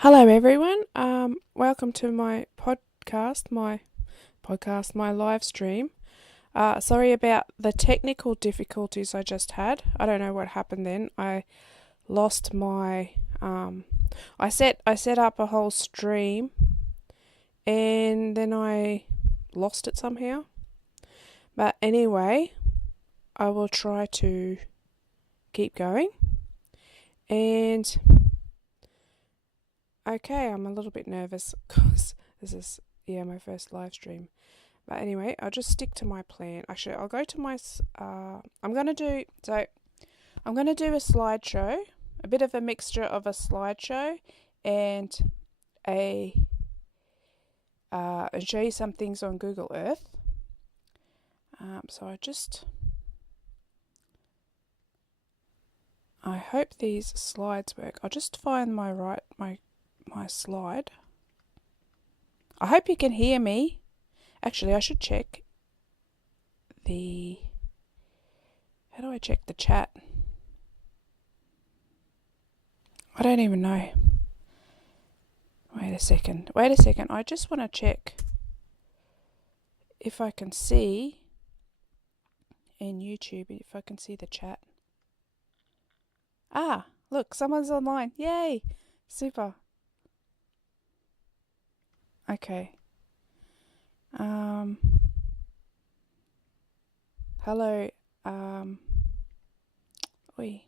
Hello, everyone. Welcome to my live stream. Sorry about the technical difficulties I just had. I don't know what happened then. I lost my. I set up a whole stream, and then I lost it somehow. But anyway, I will try to keep going. And okay, I'm a little bit nervous because this is my first live stream. But anyway, I'll just stick to my plan. Actually, I'll go to my. I'm gonna do I'm gonna do a slideshow, a bit of a mixture of a slideshow and and show you some things on Google Earth. So I hope these slides work. I'll just find my slide. I hope you can hear me. Actually, I should check how do I check the chat? I don't even know. Wait a second. I just want to check if I can see in YouTube, if I can see the chat. Ah, look, someone's online. Yay! Super. Okay. Hello. Oi.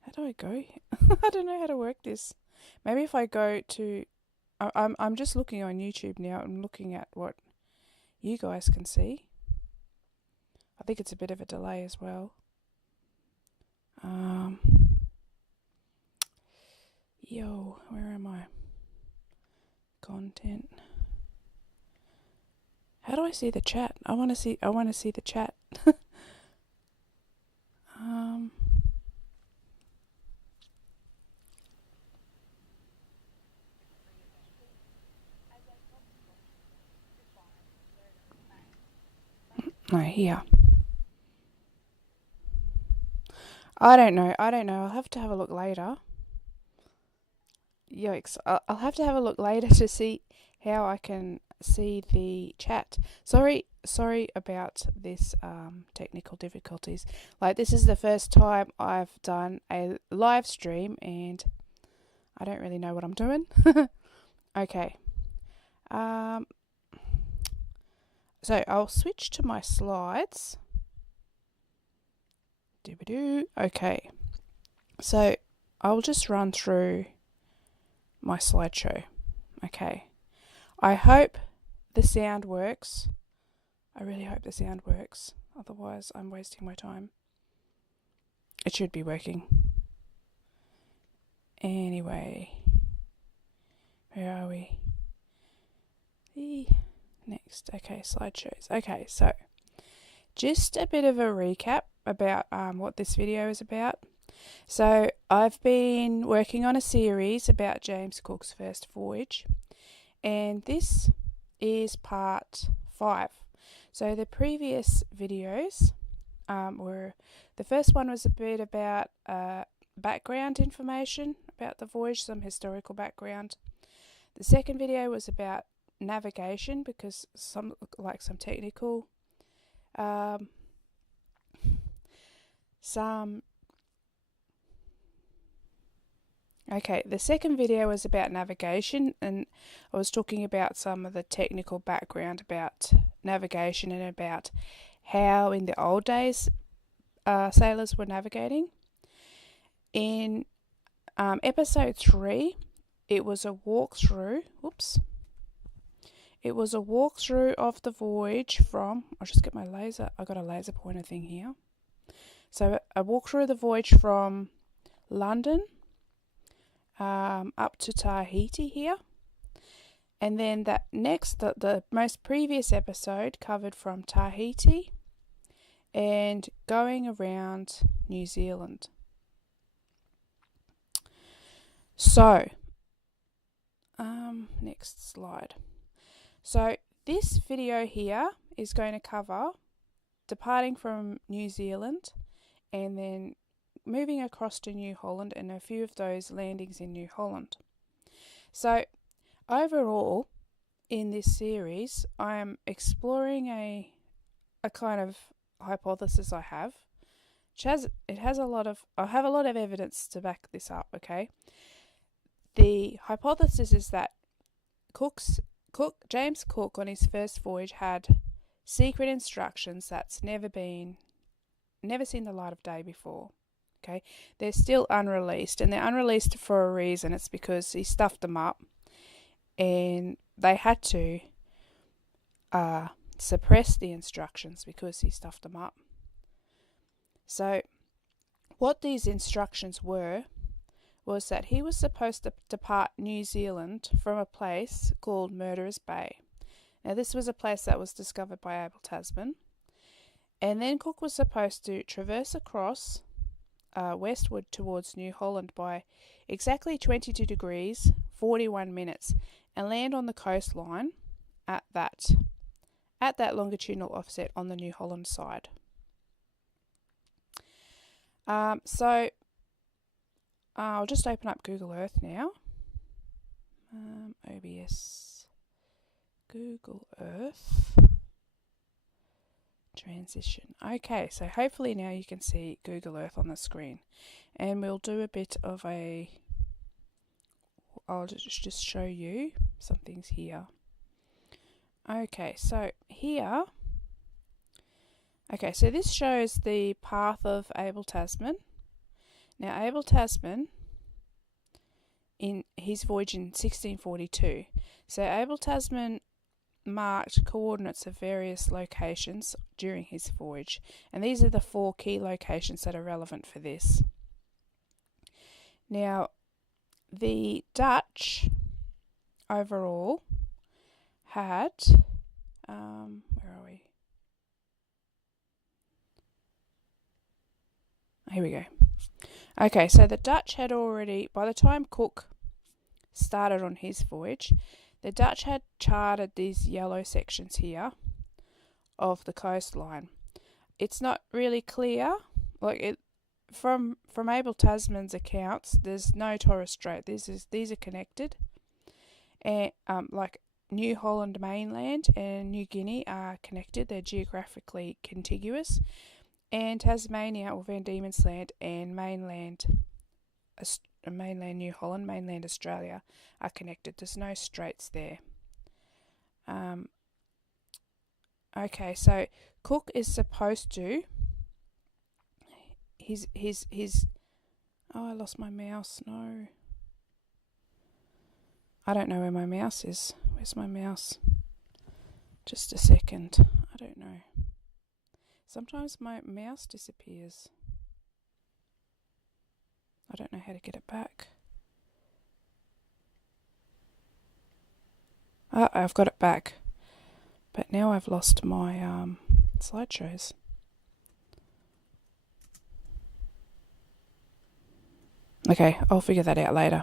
How do I go? I don't know how to work this. Maybe if I go to, I'm just looking on YouTube now. I'm looking at what you guys can see. I think it's a bit of a delay as well. Where am I? Content. How do I see the chat? I want to see the chat. No, here. I don't know. I'll have to have a look later. Yikes. I'll have to have a look later to see how I can see the chat. Sorry about this technical difficulties. Like, this is the first time I've done a live stream and I don't really know what I'm doing. Okay. So I'll switch to my slides. Okay. So I'll just run through my slideshow. Okay. I hope the sound works. I really hope the sound works. Otherwise, I'm wasting my time. It should be working. Anyway. Where are we? Next. Okay, slideshows. Okay, so just a bit of a recap about what this video is about. So I've been working on a series about James Cook's first voyage, and this is part 5. So the previous videos the first one was a bit about background information about the voyage, some historical background. The second video was about navigation, because some technical the second video was about navigation, and I was talking about some of the technical background about navigation and about how in the old days sailors were navigating. In episode 3, it was a walkthrough. It was a walkthrough of the voyage from. I'll just get my laser. I got a laser pointer thing here. So a walkthrough of the voyage from London up to Tahiti here, and then the most previous episode covered from Tahiti and going around New Zealand. So, next slide. So this video here is going to cover departing from New Zealand and then moving across to New Holland, and a few of those landings in New Holland. So overall, in this series, I am exploring a kind of hypothesis I have. I have a lot of evidence to back this up, okay? The hypothesis is that James Cook on his first voyage had secret instructions that's never seen the light of day before. Okay, they're still unreleased, and they're unreleased for a reason. It's because he stuffed them up, and they had to suppress the instructions because he stuffed them up. So what these instructions were was that he was supposed to depart New Zealand from a place called Murderers Bay. Now, this was a place that was discovered by Abel Tasman, and then Cook was supposed to traverse across westward towards New Holland by exactly 22 degrees 41 minutes and land on the coastline at that longitudinal offset on the New Holland side. So I'll just open up Google Earth now. OBS, Google Earth, transition. Okay, so hopefully now you can see Google Earth on the screen, and we'll do a bit of I'll just show you some things here. Okay, so here, so this shows the path of Abel Tasman. Now, Abel Tasman, in his voyage in 1642, so Abel Tasman marked coordinates of various locations during his voyage, and these are the 4 key locations that are relevant for this. Now, the Dutch overall had, where are we? Here we go. Okay, so the Dutch had already, by the time Cook started on his voyage, the Dutch had charted these yellow sections here of the coastline. It's not really clear, from Abel Tasman's accounts, there's no Torres Strait. These are connected, and like New Holland mainland and New Guinea are connected. They're geographically contiguous, and Tasmania, or Van Diemen's Land, and mainland New Holland, mainland Australia, are connected. There's no straits there. Okay, so Cook is supposed to I lost my mouse. No, I don't know where my mouse is. Where's my mouse? Just a second. I don't know. Sometimes my mouse disappears. I don't know how to get it back. I've got it back. But now I've lost my slideshows. Okay, I'll figure that out later.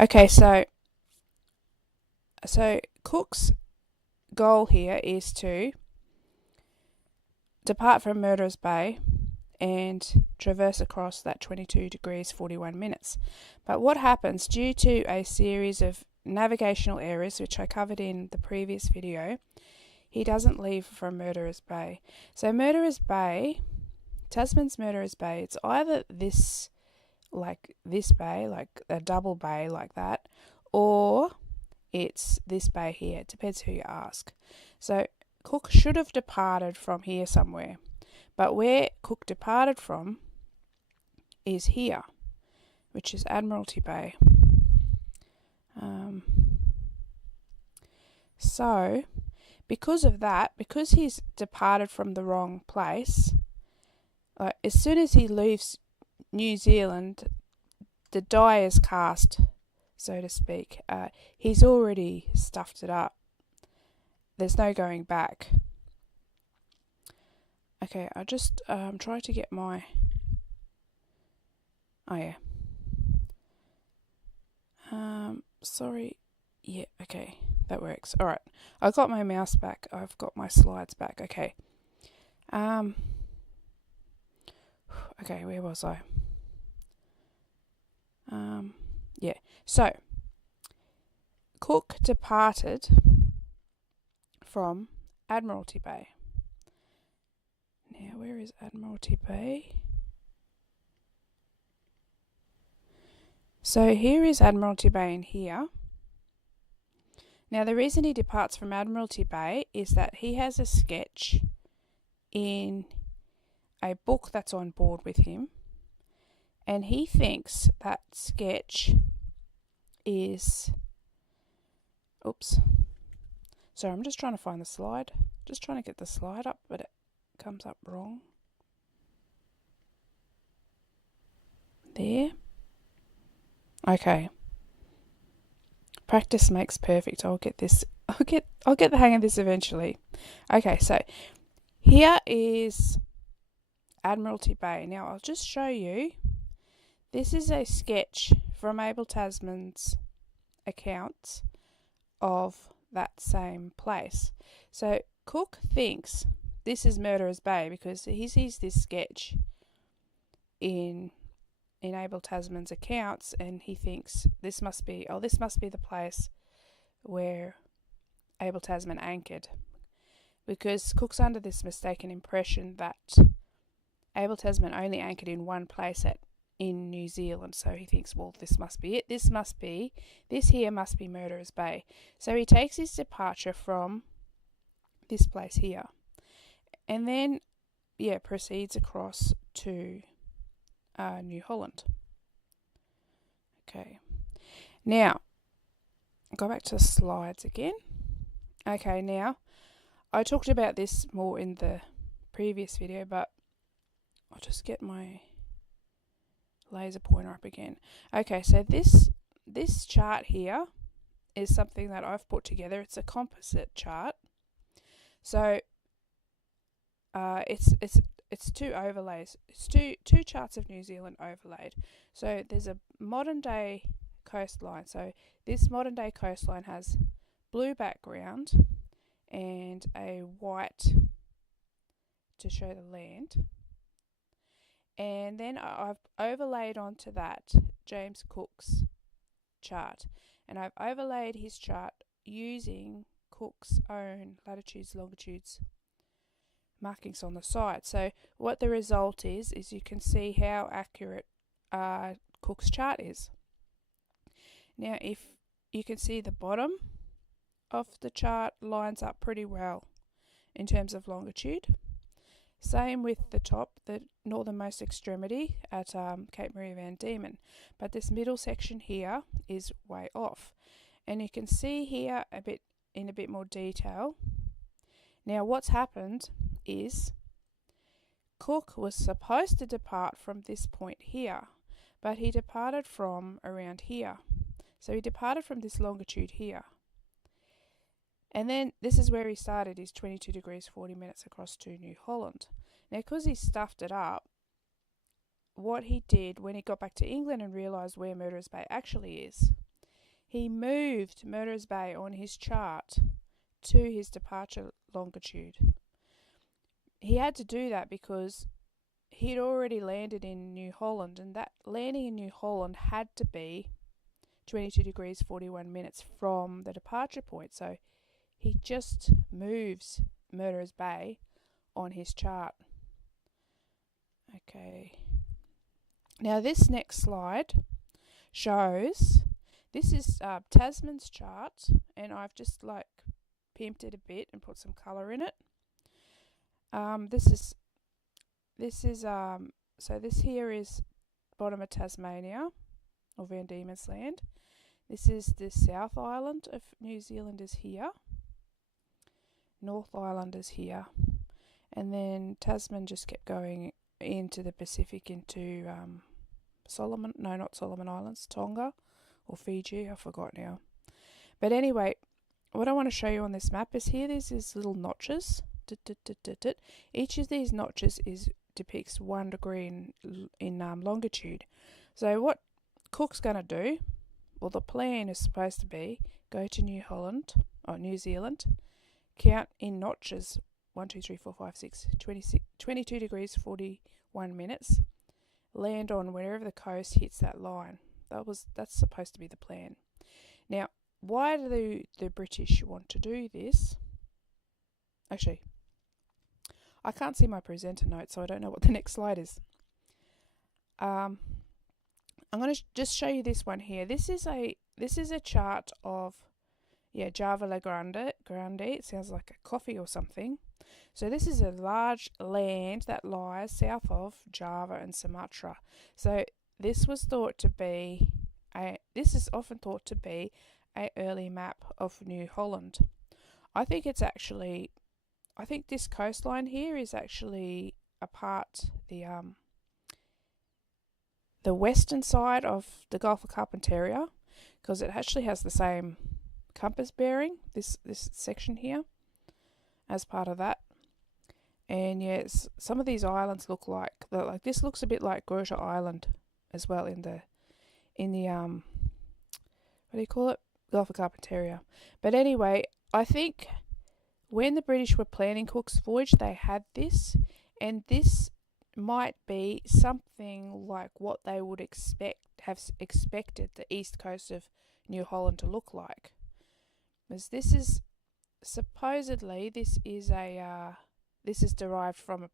Okay, so Cook's goal here is to depart from Murderers Bay and traverse across that 22 degrees 41 minutes. But what happens, due to a series of navigational errors, which I covered in the previous video, he doesn't leave from Murderers Bay. So Murderers Bay, Tasman's Murderers Bay, it's either this bay, like a double bay like that, or it's this bay here. It depends who you ask. So Cook should have departed from here somewhere, but where Cook departed from is here, which is Admiralty Bay. So because of that, because he's departed from the wrong place, as soon as he leaves New Zealand, the die is cast, so to speak. He's already stuffed it up. There's no going back. Okay, I just try to get my... Oh, yeah. Sorry. Yeah, okay. That works. Alright. I got my mouse back. I've got my slides back. Okay. Okay, where was I? Yeah, so Cook departed from Admiralty Bay. Now, where is Admiralty Bay? So here is Admiralty Bay in here. Now, the reason he departs from Admiralty Bay is that he has a sketch in a book that's on board with him, and he thinks that sketch is... Oops. Sorry, I'm just trying to find the slide. Just trying to get the slide up, but it comes up wrong. There. Okay. Practice makes perfect. I'll get the hang of this eventually. Okay, so here is Admiralty Bay. Now I'll just show you. This is a sketch from Abel Tasman's accounts of that same place. So Cook thinks this is Murderers Bay because he sees this sketch in Abel Tasman's accounts, and he thinks this must be the place where Abel Tasman anchored, because Cook's under this mistaken impression that Abel Tasman only anchored in one place in New Zealand. So he thinks, well, this must be it. This here must be Murderers Bay. So he takes his departure from this place here, and then proceeds across to New Holland. Okay, now go back to the slides again. Okay, now I talked about this more in the previous video, but I'll just get my laser pointer up again. Okay, so this chart here is something that I've put together. It's a composite chart. So it's two overlays. It's two charts of New Zealand overlaid. So there's a modern day coastline. So this modern day coastline has blue background and a white to show the land. And then I've overlaid onto that James Cook's chart. And I've overlaid his chart using Cook's own latitudes, longitudes markings on the side. So what the result is you can see how accurate Cook's chart is. Now, if you can see, the bottom of the chart lines up pretty well in terms of longitude. Same with the top, the northernmost extremity at Cape Maria Van Diemen. But this middle section here is way off. And you can see here in a bit more detail. Now, what's happened is Cook was supposed to depart from this point here, but he departed from around here. So he departed from this longitude here. And then this is where he started his 22 degrees 40 minutes across to New Holland. Now, because he stuffed it up, what he did when he got back to England and realised where Murderers Bay actually is, he moved Murderers Bay on his chart to his departure longitude. He had to do that because he'd already landed in New Holland, and that landing in New Holland had to be 22 degrees 41 minutes from the departure point. So he just moves Murderers Bay on his chart. Okay. Now this next slide shows, this is Tasman's chart, and I've just pimped it a bit and put some colour in it. So this here is bottom of Tasmania, or Van Diemen's Land. This is the South Island of New Zealand is here. North Island is here. And then Tasman just kept going into the Pacific, into not Solomon Islands, Tonga or Fiji, I forgot now. But anyway, what I want to show you on this map is here there's these little notches. Each of these notches depicts 1 degree in longitude. So what Cook's going to do, well, the plan is supposed to be go to New Zealand, count in notches 1, 2, 3, 4, 5, 6, 22 degrees 41 minutes, land on wherever the coast hits that line. That's supposed to be the plan. Now, why do the British want to do this? Actually, I can't see my presenter notes, so I don't know what the next slide is. I'm going to just show you this one here. This is a chart of Java La Grande. It sounds like a coffee or something. So this is a large land that lies south of Java and Sumatra. So this is often thought to be an early map of New Holland. I think this coastline here is actually the western side of the Gulf of Carpentaria, because it actually has the same compass bearing, this section here, as part of that. And yes, some of these islands look like this looks a bit like Grota Island as well in the what do you call it, Gulf of Carpentaria. But anyway, I think when the British were planning Cook's Voyage, they had this, and this might be something like what they would have expected the east coast of New Holland to look like. As this is supposedly this is derived from a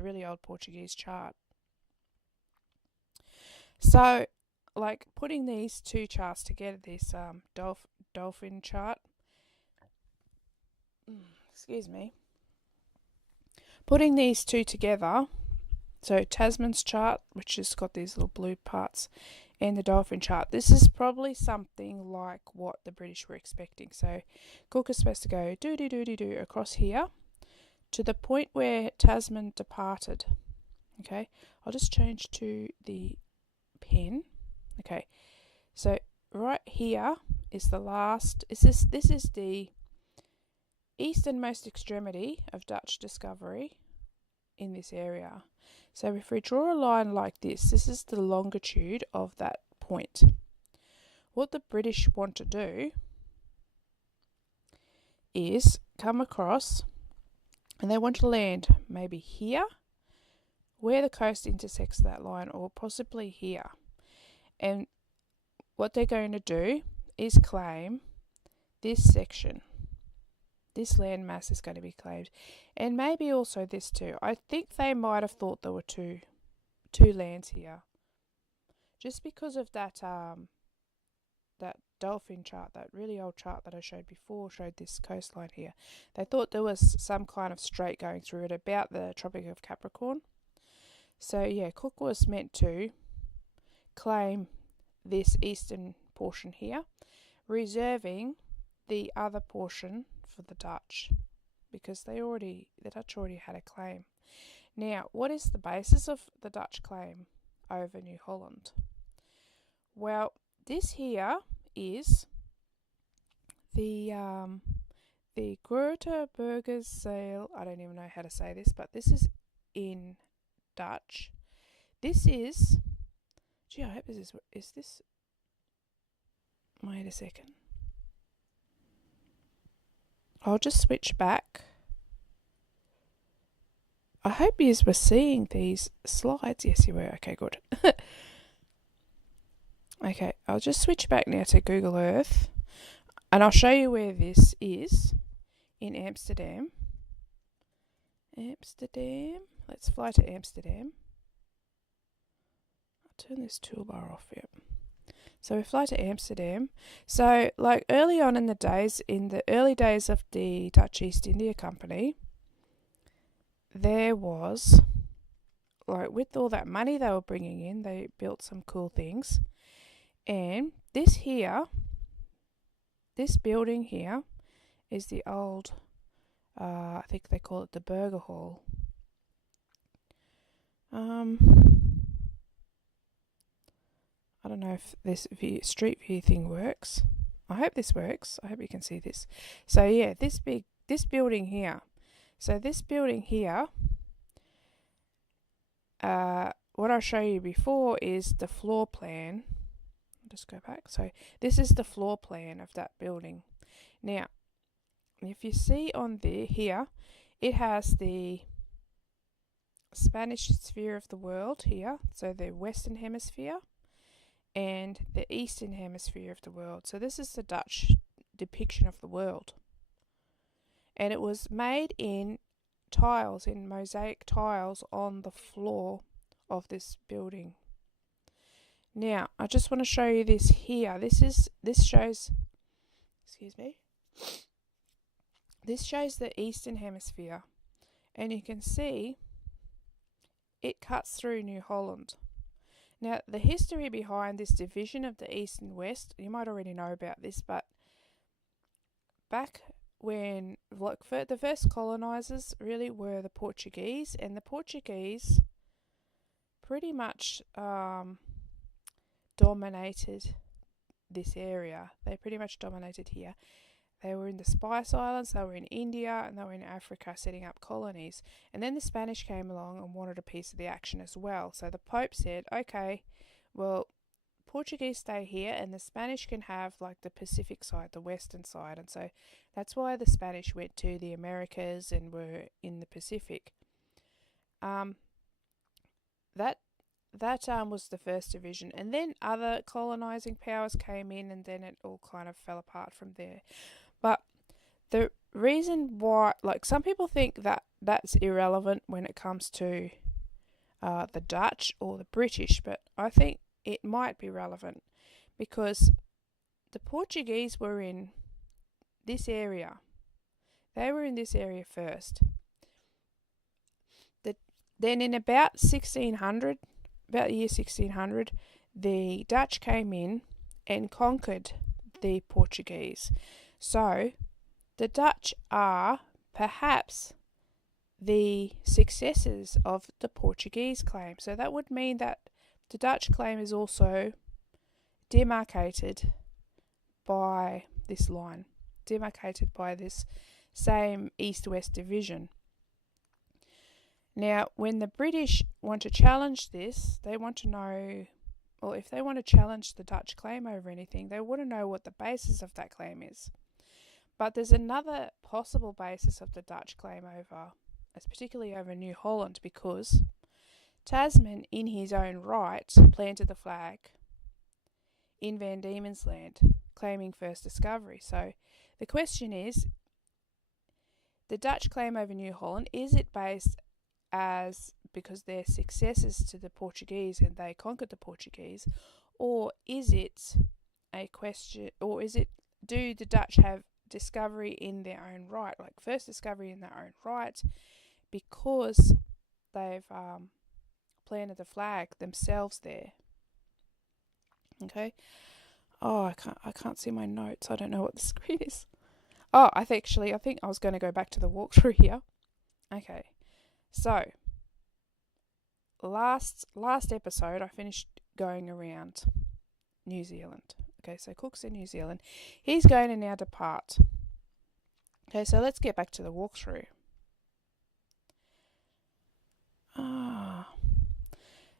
really old Portuguese chart. So, like putting these two charts together, this dolphin chart. Excuse me. Putting these two together, so Tasman's chart, which has got these little blue parts, and the dolphin chart, this is probably something like what the British were expecting. So Cook is supposed to go do across here to the point where Tasman departed. Okay, I'll just change to the pen. Okay, so right here is the last. This is the easternmost extremity of Dutch discovery in this area. So if we draw a line like this, this is the longitude of that point. What the British want to do is come across, and they want to land maybe here, where the coast intersects that line, or possibly here. And what they're going to do is claim this section. This land mass is going to be claimed, and maybe also this too. I think they might have thought there were two lands here, just because of that dolphin chart, that really old chart that I showed before, showed this coastline here. They thought there was some kind of strait going through it about the Tropic of Capricorn. So yeah, Cook was meant to claim this eastern portion here, reserving the other portion for the Dutch, because the Dutch already had a claim. Now, what is the basis of the Dutch claim over New Holland? Well, this here is the Grote Burgerzeil. I don't even know how to say this, but this is in Dutch. This is, I hope this is this. Wait a second. I'll just switch back. I hope you were seeing these slides. Yes, you were. Okay, good. Okay, I'll just switch back now to Google Earth, and I'll show you where this is in Amsterdam. Let's fly to Amsterdam. I'll turn this toolbar off. Yep. So we fly to Amsterdam. So like early on in the early days of the Dutch East India Company, there was, like, with all that money they were bringing in, they built some cool things. And this building here is the old, I think they call it the Burger Hall. I don't know if this street view thing works. I hope this works. I hope you can see this. So yeah, this building here. So this building here, what I showed you before is the floor plan. I'll just go back. So this is the floor plan of that building. Now, if you see on here, it has the Spanish sphere of the world here, so the Western Hemisphere, and the eastern hemisphere of the world. So this is the Dutch depiction of the world. And it was made in tiles, in mosaic tiles on the floor of this building. Now, I just want to show you this here. This shows the eastern hemisphere, and you can see it cuts through New Holland. Now, the history behind this division of the east and west, you might already know about this, but back when the first colonizers really were the Portuguese, and the Portuguese pretty much dominated this area. They pretty much dominated here. They were in the Spice Islands, they were in India, and they were in Africa setting up colonies. And then the Spanish came along and wanted a piece of the action as well. So the Pope said, okay, well, Portuguese stay here and the Spanish can have like the Pacific side, the western side. And so that's why the Spanish went to the Americas and were in the Pacific. That was the first division, and then other colonizing powers came in, and then it all kind of fell apart from there. But the reason why, like, some people think that that's irrelevant when it comes to the Dutch or the British, but I think it might be relevant because the Portuguese were in this area. They were in this area first. Then in about the year 1600, the Dutch came in and conquered the Portuguese. So the Dutch are perhaps the successors of the Portuguese claim. So that would mean that the Dutch claim is also demarcated by this line, demarcated by this same east-west division. Now, when the British want to challenge this, they want to know, or if they want to challenge the Dutch claim over anything, they want to know what the basis of that claim is. But there's another possible basis of the Dutch claim over, particularly over New Holland, because Tasman, in his own right, planted the flag in Van Diemen's Land, claiming first discovery. So the question is, the Dutch claim over New Holland, is it based as because they're successors to the Portuguese and they conquered the Portuguese, or is it a question, or do the Dutch have discovery in their own right, like first discovery in their own right, because they've planted the flag themselves there? Okay. Oh, I can't see my notes. I don't know what the screen is. Oh, I think I was going to go back to the walkthrough here. Okay. So, last episode, I finished going around New Zealand. Okay, so Cook's in New Zealand. He's going to now depart. Okay, so let's get back to the walkthrough.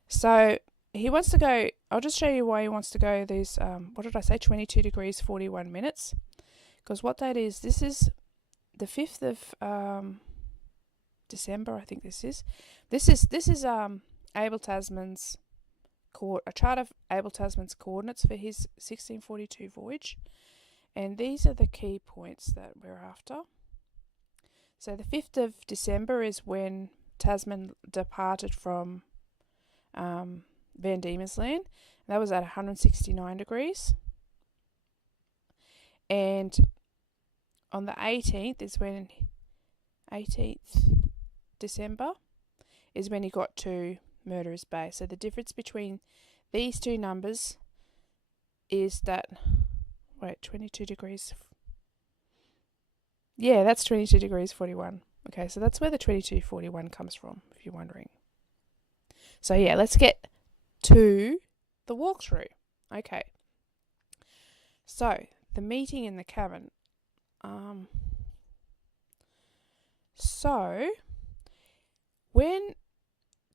So, he wants to go, I'll just show you why he wants to go these, 22 degrees, 41 minutes. Because what that is, this is the 5th of December, I think this is. This is Abel Tasman's a chart of Abel Tasman's coordinates for his 1642 voyage, and these are the key points that we're after. So the 5th of December is when Tasman departed from Van Diemen's Land. That was at 169 degrees. And on the 18th December is when he got to Murderers Bay. So the difference between these two numbers is that, 22 degrees. Yeah, that's 22 degrees 41. Okay, so that's where the 2241 comes from, if you're wondering. So yeah, let's get to the walkthrough. Okay. So, the meeting in the cabin. So, when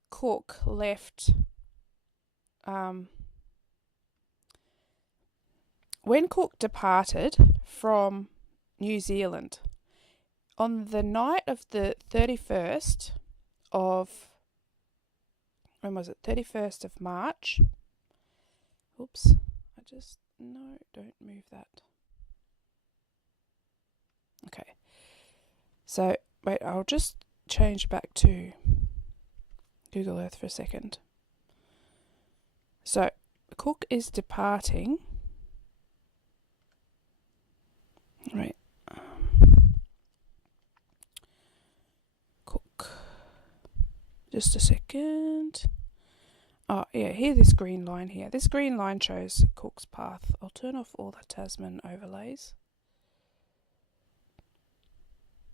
Cook left, when Cook departed from New Zealand, on the night of the 31st of, when was it? 31st of March. Oops. No, don't move that. Okay. So, wait, I'll just change back to Google Earth for a second. So, Cook is departing. Right. Cook. Just a second. Oh, yeah, here, this green line here. This green line shows Cook's path. I'll turn off all the Tasman overlays.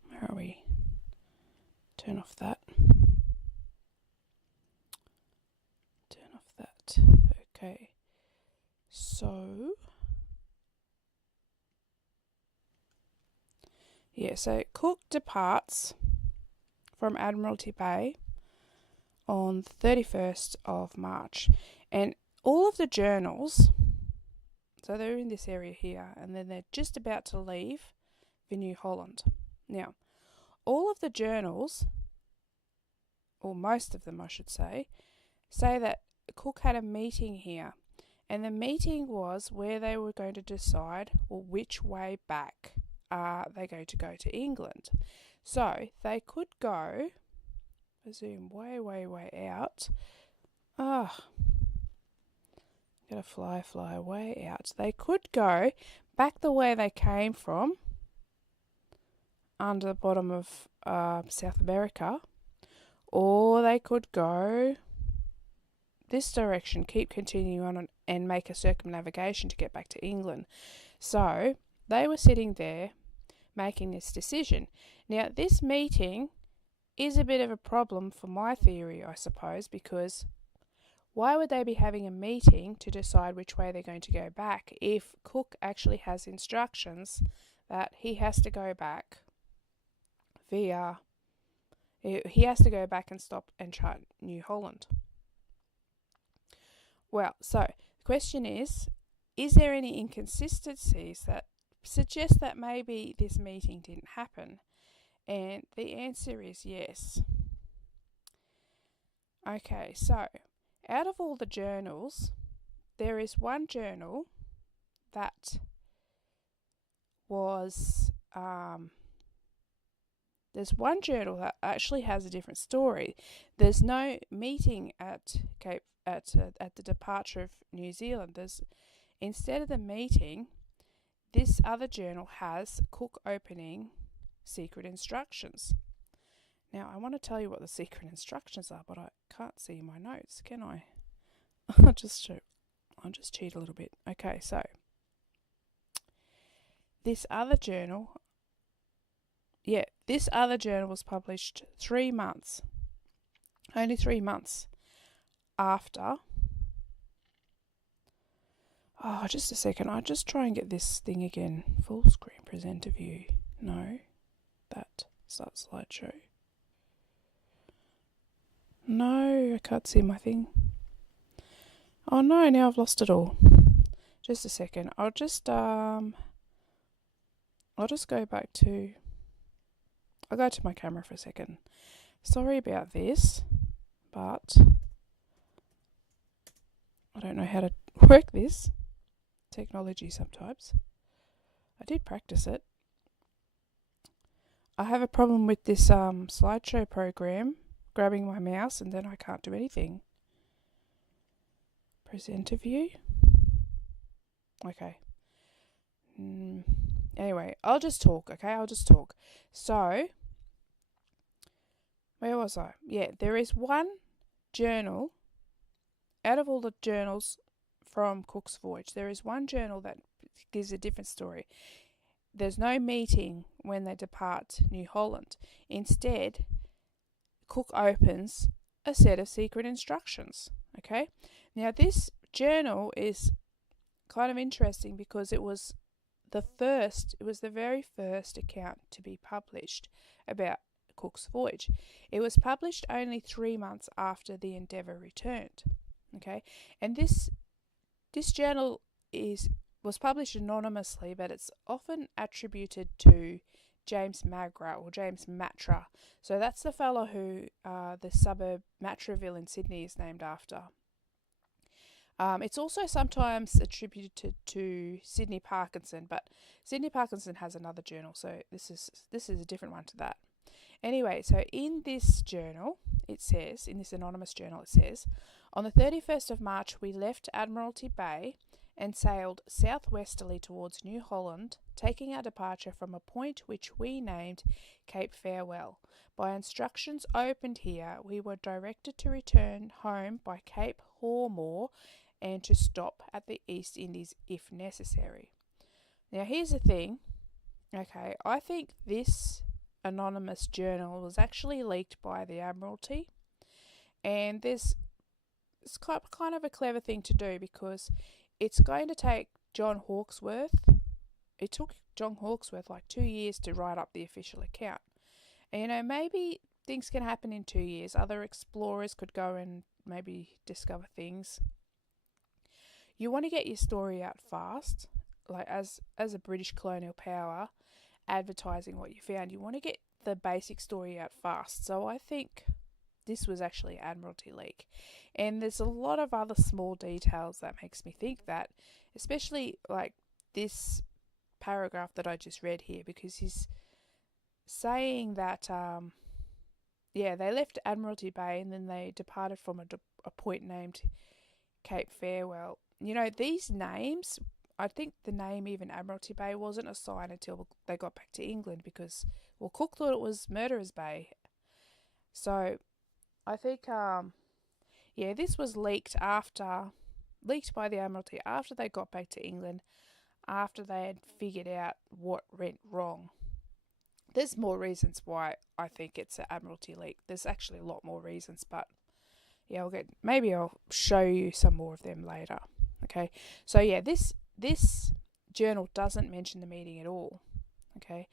Where are we? Turn off that. Turn off that. Okay. So, yeah, so Cook departs from Admiralty Bay on the 31st of March. And all of the journals, so they're in this area here, and then they're just about to leave for New Holland. Now, all of the journals, or most of them I should say that Cook had a meeting here. And the meeting was where they were going to decide, well, which way back are they going to go to England. So they could go, zoom way, way, way out. Gotta fly way out. They could go back the way they came from, under the bottom of South America, or they could go this direction, keep continuing on and make a circumnavigation to get back to England. So they were sitting there making this decision. Now, this meeting is a bit of a problem for my theory, I suppose, because why would they be having a meeting to decide which way they're going to go back if Cook actually has instructions that he has to go back he has to go back and stop and chart New Holland? Well, so the question is there any inconsistencies that suggest that maybe this meeting didn't happen? And the answer is yes. Okay, so out of all the journals, there is one journal that was there's one journal that actually has a different story. There's no meeting at the departure of New Zealand. Instead of the meeting, this other journal has Cook opening secret instructions. Now, I want to tell you what the secret instructions are, but I can't see my notes, can I? I'll just cheat a little bit. Okay, so this other journal was published 3 months, only 3 months after. Oh, just a second. I'll just try and get this thing again. Full screen presenter view. No, that start slideshow. No, I can't see my thing. Oh no, now I've lost it all. Just a second. I'll just go back to. I'll go to my camera for a second. Sorry about this, but I don't know how to work this technology sometimes. I did practice it. I have a problem with this slideshow program grabbing my mouse and then I can't do anything. Presenter view. Okay. Anyway, I'll just talk, okay? I'll just talk. So, where was I? Yeah, there is one journal, out of all the journals from Cook's Voyage, there is one journal that gives a different story. There's no meeting when they depart New Holland. Instead, Cook opens a set of secret instructions, okay? Now, this journal is kind of interesting because it was the very first account to be published about Cook's Voyage. It was published only 3 months after the Endeavour returned, okay? And this journal was published anonymously, but it's often attributed to James Magra or James Matra. So that's the fellow who the suburb Matraville in Sydney is named after. It's also sometimes attributed to Sydney Parkinson, but Sydney Parkinson has another journal, so this is a different one to that. Anyway, so in this journal, it says, in this anonymous journal, it says, on the 31st of March, we left Admiralty Bay and sailed southwesterly towards New Holland, taking our departure from a point which we named Cape Farewell. By instructions opened here, we were directed to return home by Cape Hormor and to stop at the East Indies if necessary. Now, here's the thing. Okay, I think this anonymous journal was actually leaked by the Admiralty, and it's kind of a clever thing to do because it's going to take John Hawkesworth. It took John Hawkesworth like 2 years to write up the official account. And maybe things can happen in 2 years. Other explorers could go and maybe discover things. You want to get your story out fast, like as a British colonial power, advertising what you found. You want to get the basic story out fast. So I think this was actually Admiralty leak. And there's a lot of other small details that makes me think that, especially like this paragraph that I just read here, because he's saying that they left Admiralty Bay and then they departed from a point named Cape Farewell. You know, these names, I think the name even Admiralty Bay wasn't assigned until they got back to England because, well, Cook thought it was Murderers Bay. So I think, this was leaked by the Admiralty after they got back to England, after they had figured out what went wrong. There's more reasons why I think it's an Admiralty leak. There's actually a lot more reasons, but yeah, maybe I'll show you some more of them later. Okay, so yeah, this journal doesn't mention the meeting at all. Okay,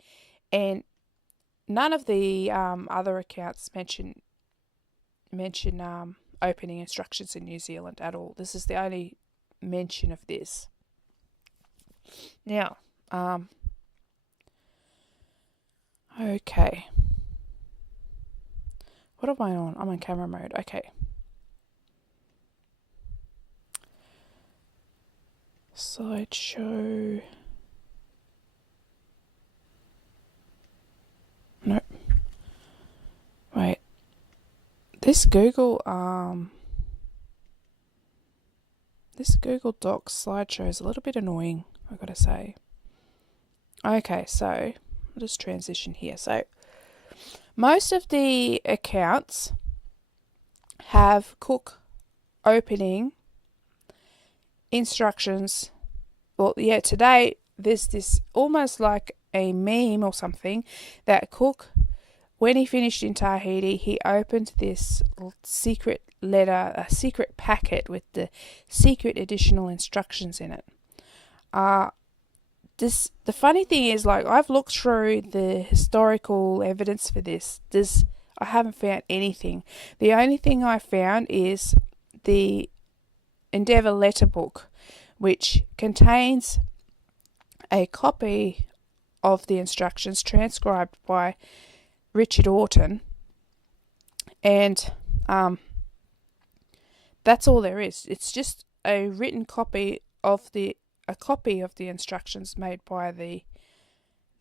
and none of the other accounts mention opening instructions in New Zealand at all. This is the only mention of this. Now, okay. What am I on? I'm on camera mode. Okay. Slideshow. Nope. Wait. This Google Docs slideshow is a little bit annoying, I gotta say. Okay, so I'll just transition here. So most of the accounts have Cook opening instructions. Well, yeah, today there's this almost like a meme or something that Cook, when he finished in Tahiti, he opened this secret letter, a secret packet with the secret additional instructions in it. The funny thing is, like, I've looked through the historical evidence for this. I haven't found anything. The only thing I found is the Endeavour letter book, which contains a copy of the instructions transcribed by Richard Orton, and that's all there is. It's just a written copy of the instructions made by the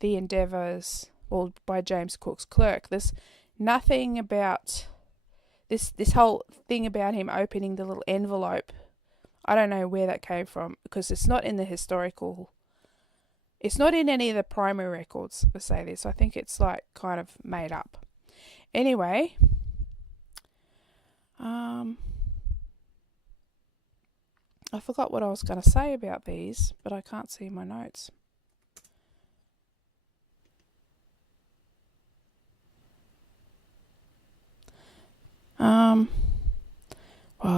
Endeavours, or by James Cook's clerk. There's nothing about this whole thing about him opening the little envelope. I don't know where that came from, because it's not in the historical. It's not in any of the primary records to say this. I think it's like kind of made up. Anyway, I forgot what I was going to say about these, but I can't see my notes. Wow,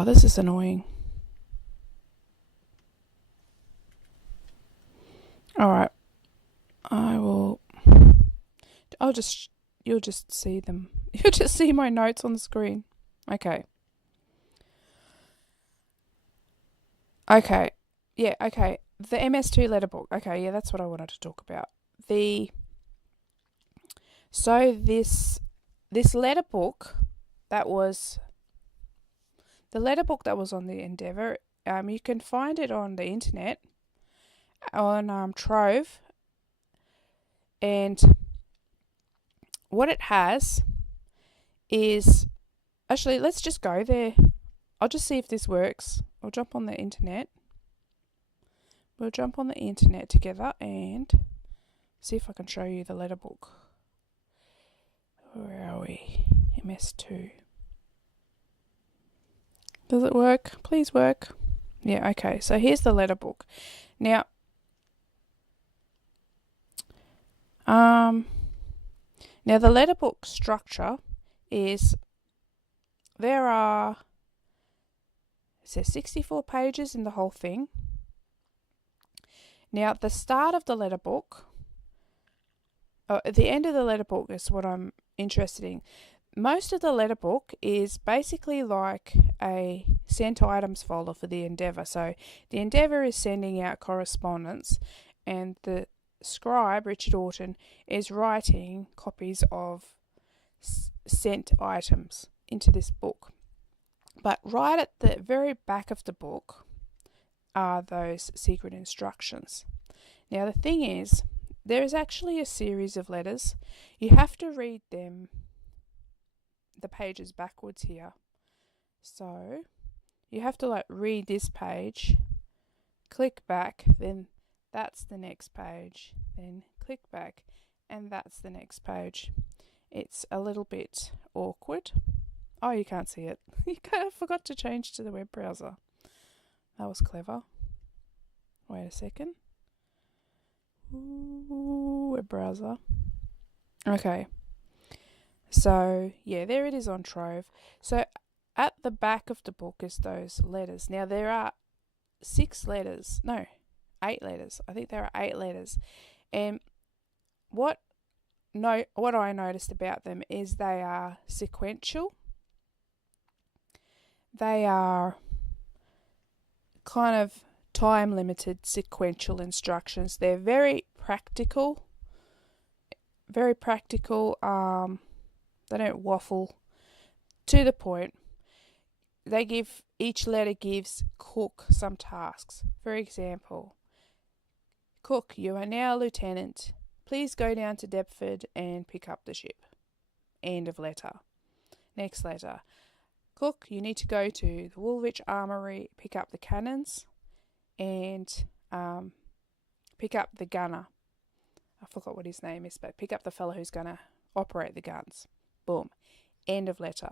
this is annoying. Alright. You'll just see them. You'll just see my notes on the screen. Okay. Okay. Yeah, okay. The MS2 letter book. Okay, yeah, that's what I wanted to talk about. This letter book that was on the Endeavour, You can find it on the internet on Trove, and what it has is actually, let's just go there. I'll just see if this works. I'll jump on the internet. We'll jump on the internet together and see if I can show you the letter book. Where are we? MS2. Does it work? Please work. Yeah, okay. So here's the letter book. Now, the letter book structure is it says 64 pages in the whole thing. Now, at the start of the letter book, at the end of the letter book is what I'm interested in. Most of the letter book is basically like a sent items folder for the Endeavour. So the Endeavour is sending out correspondence, and the scribe, Richard Orton, is writing copies of sent items into this book. But right at the very back of the book are those secret instructions. Now the thing is, there is actually a series of letters. You have to read them, the pages backwards here. So you have to read this page, click back, then that's the next page, then click back, and that's the next page. It's a little bit awkward. Oh, you can't see it. You kind of forgot to change to the web browser. That was clever. Wait a second. Ooh, web browser. Okay. So, yeah, there it is on Trove. So, at the back of the book is those letters. Now, there are 8 letters. I think there are 8 letters. And what I noticed about them is they are sequential. They are kind of time-limited sequential instructions. They're very practical. Very practical. They don't waffle. To the point. Each letter gives Cook some tasks. For example, Cook, you are now a lieutenant. Please go down to Deptford and pick up the ship. End of letter. Next letter. Cook, you need to go to the Woolwich Armoury, pick up the cannons, and pick up the gunner. I forgot what his name is, but pick up the fellow who's going to operate the guns. Boom. End of letter.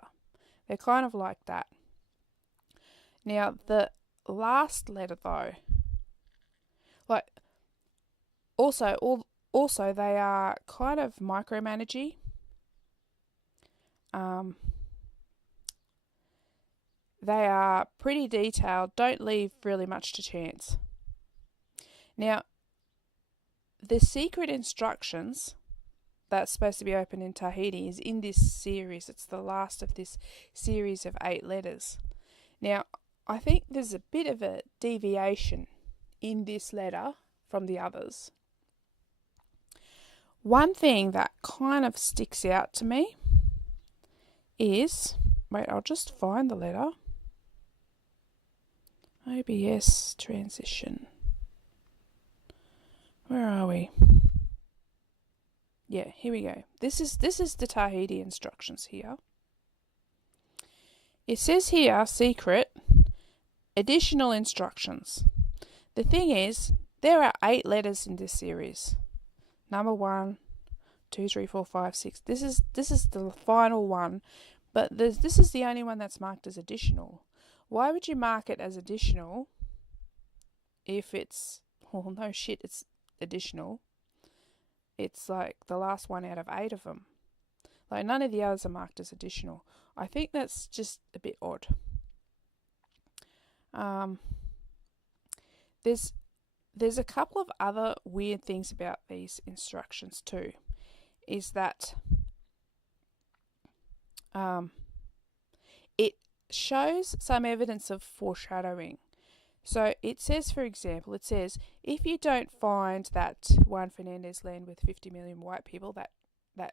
They're kind of like that. Now, the last letter, though, also they are kind of micromanagey. They are pretty detailed, don't leave really much to chance. Now, the secret instructions that's supposed to be open in Tahiti is in this series. It's the last of this series of 8 letters. Now, I think there's a bit of a deviation in this letter from the others. One thing that kind of sticks out to me is, I'll just find the letter. OBS transition. Where are we? Yeah, here we go. This is the Tahiti instructions here. It says here, secret, additional instructions. The thing is, there are 8 letters in this series. Number 1, 2, 3, 4, 5, 6. This is the final one, but this is the only one that's marked as additional. Why would you mark it as additional if it's, it's additional. It's like the last one out of 8 of them. Like none of the others are marked as additional. I think that's just a bit odd. There's a couple of other weird things about these instructions too. Is that it shows some evidence of foreshadowing. So it says, for example, if you don't find that Juan Fernandez land with 50 million white people, that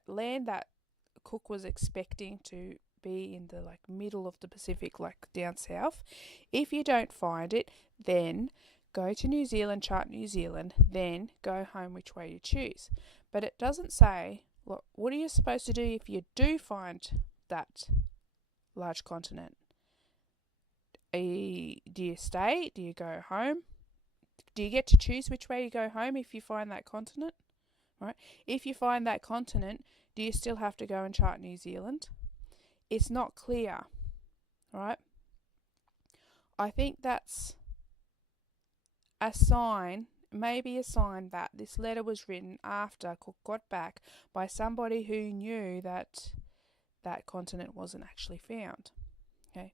land that Cook was expecting to be in the like middle of the Pacific, like down south. If you don't find it, then go to New Zealand, chart New Zealand, then go home which way you choose. But it doesn't say, look, what are you supposed to do if you do find that large continent? Do you stay? Do you go home? Do you get to choose which way you go home if you find that continent? Right? If you find that continent, do you still have to go and chart New Zealand? It's not clear, right? I think that's a sign, maybe a sign that this letter was written after Cook got back by somebody who knew that that continent wasn't actually found. Okay.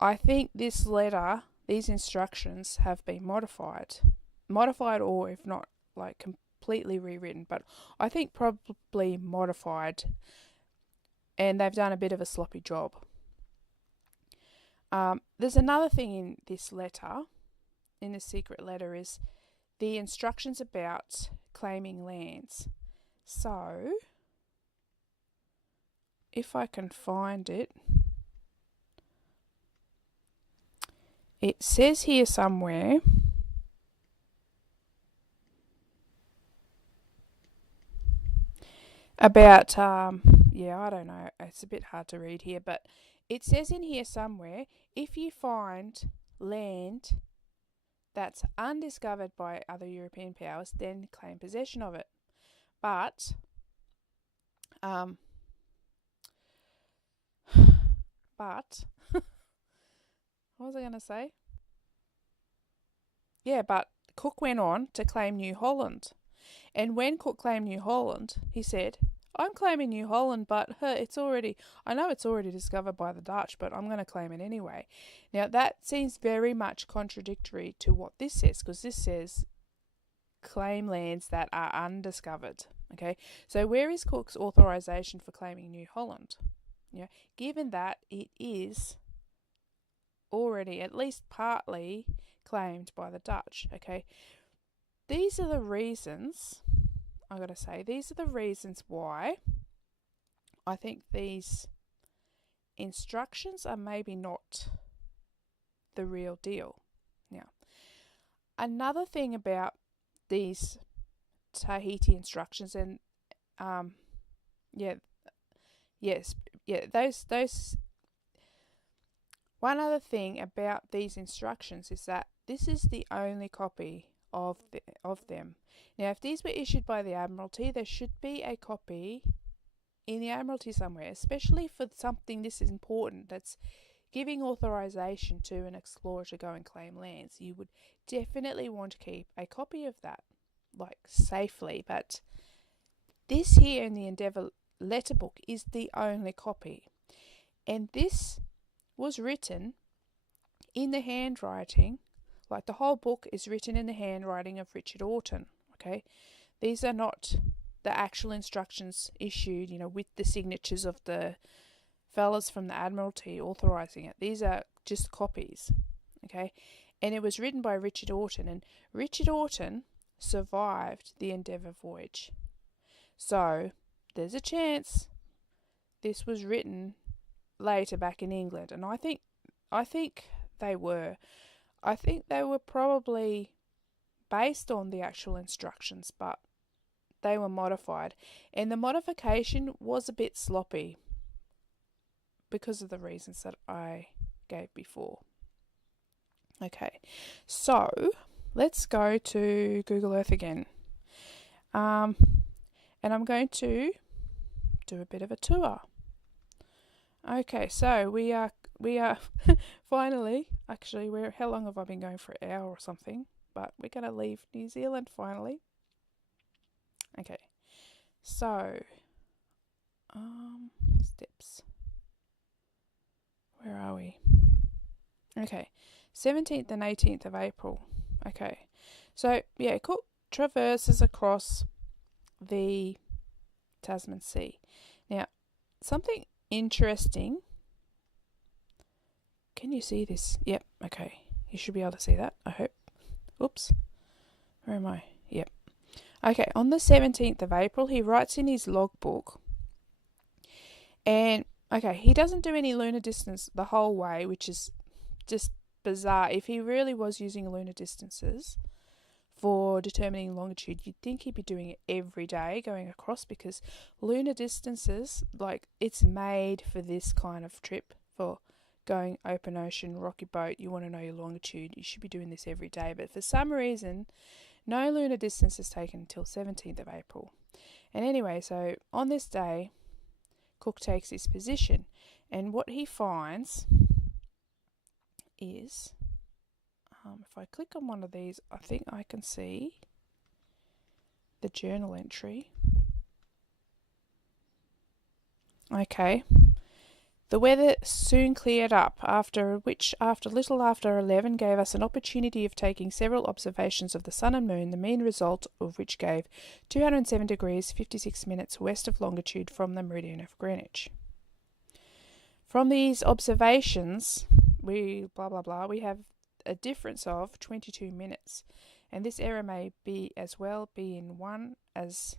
I think this letter, these instructions have been modified, or if not like completely rewritten, but I think probably modified, and they've done a bit of a sloppy job. There's another thing in this letter, in the secret letter, is the instructions about claiming lands. So, if I can find it, it says here somewhere about, I don't know, it's a bit hard to read here, but it says in here somewhere, if you find land that's undiscovered by other European powers, then claim possession of it. But, what was I going to say? Yeah, but Cook went on to claim New Holland. And when Cook claimed New Holland, he said, I'm claiming New Holland, but I know it's already discovered by the Dutch, but I'm going to claim it anyway. Now, that seems very much contradictory to what this says, because this says claim lands that are undiscovered. Okay, so where is Cook's authorization for claiming New Holland? Given that it is already at least partly claimed by the Dutch. Okay, these are the reasons, these are the reasons why I think these instructions are maybe not the real deal. Now, another thing about these Tahiti instructions, and those. One other thing about these instructions is that this is the only copy of them. Now, if these were issued by the Admiralty, there should be a copy in the Admiralty somewhere, especially for something this is important, that's giving authorization to an explorer to go and claim lands. You would definitely want to keep a copy of that, like safely. But this here in the Endeavour letterbook is the only copy. And this was written in the handwriting, like the whole book is written in the handwriting of Richard Orton. Okay, these are not the actual instructions issued, with the signatures of the fellas from the Admiralty authorizing it. These are just copies. Okay, and it was written by Richard Orton, and Richard Orton survived the Endeavour voyage. So there's a chance this was written later back in England, and I think they were. I think they were probably based on the actual instructions, but they were modified, and the modification was a bit sloppy because of the reasons that I gave before. Okay, so let's go to Google Earth again, and I'm going to do a bit of a tour. Okay, so we are finally, actually, how long have I been going for? An hour or something, but we're going to leave New Zealand finally. Okay, so, steps. Where are we? Okay, 17th and 18th of April. Okay, so, Cook traverses across the Tasman Sea. Now, something interesting. Can you see this? Yep, okay. You should be able to see that, I hope. Oops. Where am I? Yep. Okay, on the 17th of April, he writes in his logbook, and Okay, he doesn't do any lunar distance the whole way, which is just bizarre. If he really was using lunar distances for determining longitude, you'd think he'd be doing it every day going across, because lunar distances, like, it's made for this kind of trip, for going open ocean, rocky boat. You want to know your longitude, you should be doing this every day. But for some reason, no lunar distance is taken until 17th of April. And anyway, so on this day, Cook takes his position, and what he finds is, if I click on one of these, I think I can see the journal entry. Okay. The weather soon cleared up, after little after 11 gave us an opportunity of taking several observations of the sun and moon, the mean result of which gave 207 degrees 56 minutes west of longitude from the meridian of Greenwich. From these observations, we have a difference of 22 minutes, and this error may be in one as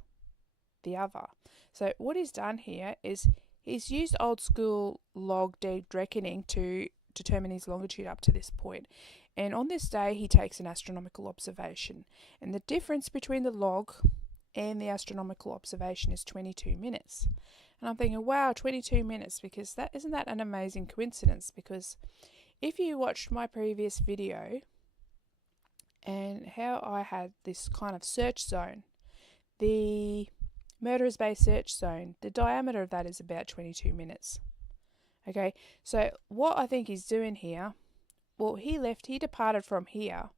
the other. So what he's done here is he's used old school log dead reckoning to determine his longitude up to this point. And on this day, he takes an astronomical observation. And the difference between the log and the astronomical observation is 22 minutes. And I'm thinking, wow, 22 minutes, because isn't that an amazing coincidence? Because if you watched my previous video and how I had this kind of search zone, the Murderers Bay search zone, the diameter of that is about 22 minutes. Okay, so what I think he's doing here, well, he departed from here,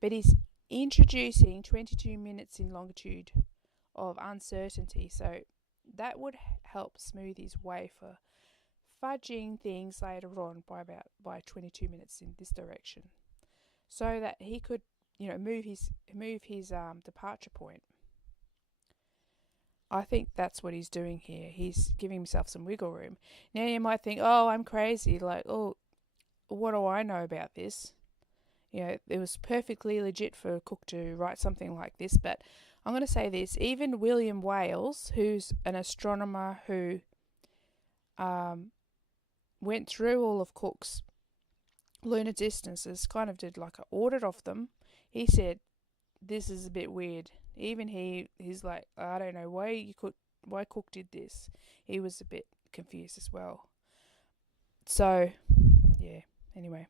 but he's introducing 22 minutes in longitude of uncertainty. So that would help smooth his way for fudging things later on by 22 minutes in this direction, so that he could, move his departure point. I think that's what he's doing here. He's giving himself some wiggle room. Now you might think, oh, I'm crazy. Like, oh, what do I know about this? It was perfectly legit for Cook to write something like this. But I'm going to say this. Even William Wales, who's an astronomer who went through all of Cook's lunar distances, kind of did like an audit of them, he said, this is a bit weird. Even he's like, I don't know why Cook did this. He was a bit confused as well. So, yeah, anyway.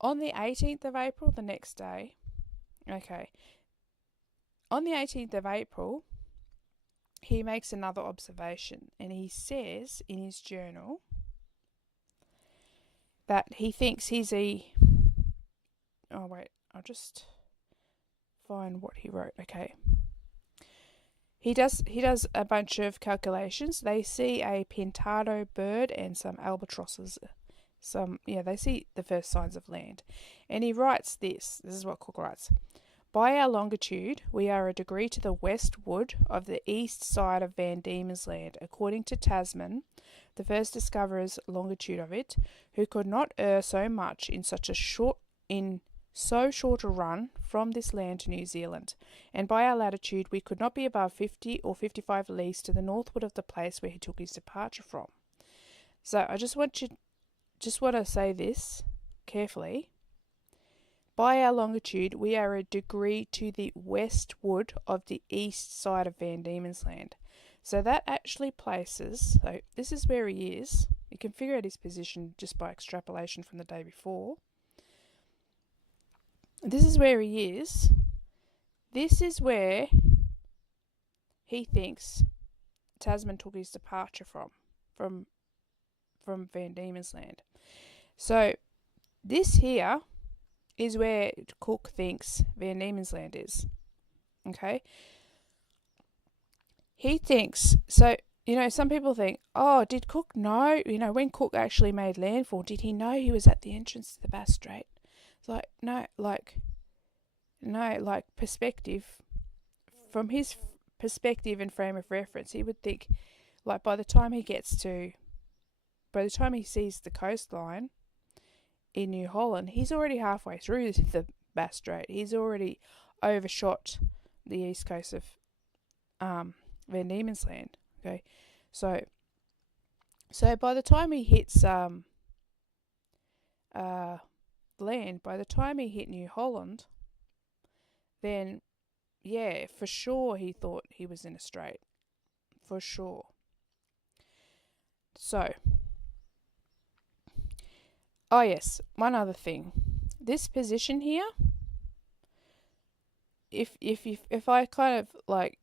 On the 18th of April, the next day, on the 18th of April, he makes another observation, and he says in his journal that he thinks he's I'll just find what he wrote. Okay. He does a bunch of calculations. They see a pintado bird and some albatrosses. They see the first signs of land. And he writes this. This is what Cook writes. By our longitude, we are a degree to the westward of the east side of Van Diemen's Land, according to Tasman, the first discoverer's longitude of it, who could not err so much in so short a run from this land to New Zealand, and by our latitude we could not be above 50 or 55 leagues to the northward of the place where he took his departure from. So I just want to say this carefully. By our longitude, we are a degree to the westward of the east side of Van Diemen's Land. So that actually places, so this is where he is. You can figure out his position just by extrapolation from the day before. This is where he is. This is where he thinks Tasman took his departure from Van Diemen's Land. So this here is where Cook thinks Van Diemen's Land is. Okay? He thinks, so, some people think, oh, did Cook know, when Cook actually made landfall, did he know he was at the entrance to the Bass Strait? It's like, no, perspective, from his perspective and frame of reference, he would think, like, by the time he sees the coastline in New Holland, he's already halfway through the Bass Strait. He's already overshot the east coast of Van Diemen's Land. Okay, so So by the time he hits land, by the time he hit New Holland, then yeah, for sure he thought he was in a strait. For sure. So, oh yes, one other thing. This position here, if I kind of like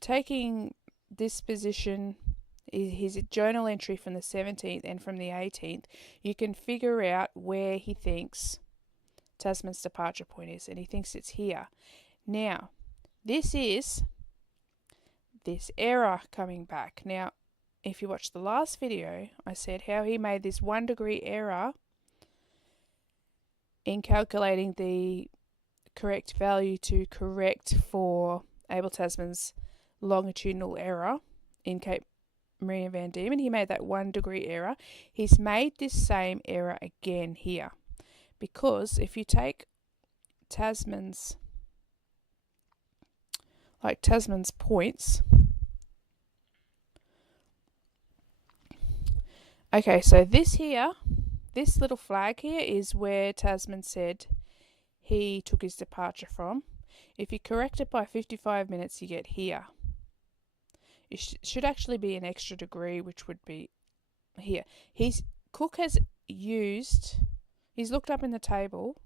taking this position, his journal entry from the 17th and from the 18th, you can figure out where he thinks Tasman's departure point is, and he thinks it's here. Now, this is this error coming back. Now, if you watch the last video, I said how he made this 1 degree error in calculating the correct value to correct for Abel Tasman's longitudinal error in Cape Maria Van Diemen. He made that 1 degree error. He's made this same error again here, because if you take Tasman's points. Okay, so this little flag here is where Tasman said he took his departure from. If you correct it by 55 minutes, you get here. It should actually be an extra degree, which would be here. Cook has he's looked up in the table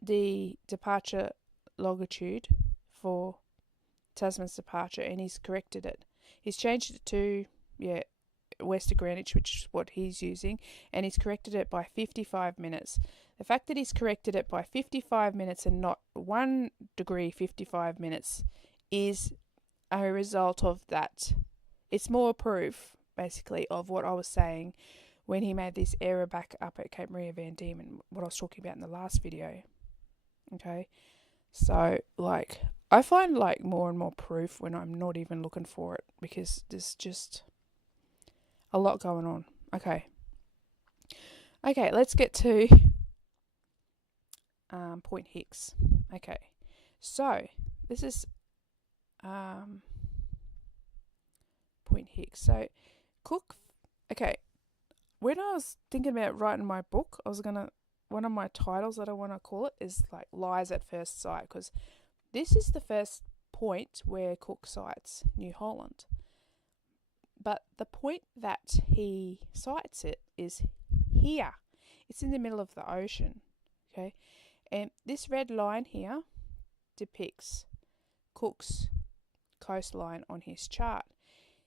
the departure longitude for Tasman's departure, and he's corrected it. He's changed it to west of Greenwich, which is what he's using, and he's corrected it by 55 minutes. The fact that he's corrected it by 55 minutes and not 1 degree 55 minutes is a result of that. It's more proof, basically, of what I was saying when he made this error back up at Cape Maria Van Diemen, what I was talking about in the last video. Okay, so I find more and more proof when I'm not even looking for it, because there's just a lot going on. Okay, let's get to Point Hicks. Okay, so this is Point Hicks. So Cook. Okay, when I was thinking about writing my book, one of my titles that I want to call it is Lies at First Sight, because this is the first point where Cook sights New Holland. But the point that he sights it is here. It's in the middle of the ocean. Okay, and this red line here depicts Cook's coastline on his chart.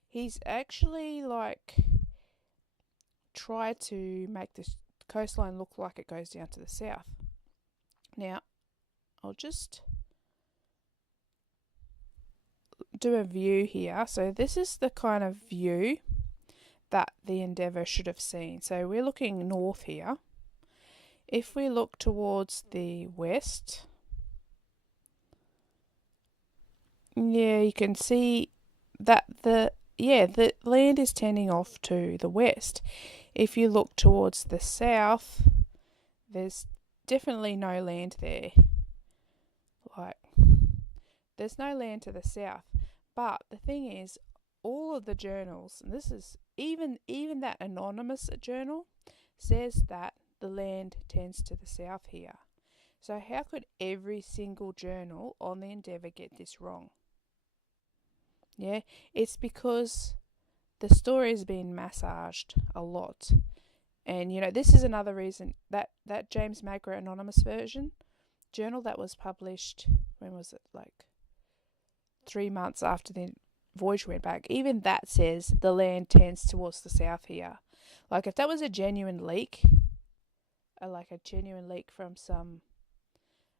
He's actually tried to make this coastline look like it goes down to the south. Now, I'll just do a view here. So this is the kind of view that the Endeavour should have seen. So we're looking north here. If we look towards the west, you can see that the land is tending off to the west. If you look towards the south, there's definitely no land there. There's no land to the south. But the thing is, all of the journals, and this is even that anonymous journal, says that the land tends to the south here. So how could every single journal on the Endeavour get this wrong? Yeah, it's because the story has been massaged a lot. And, this is another reason that James Magro anonymous version journal that was published, when was it? 3 months after the Voyage went back. Even that says the land tends towards the south here. If that was a genuine leak, a genuine leak from some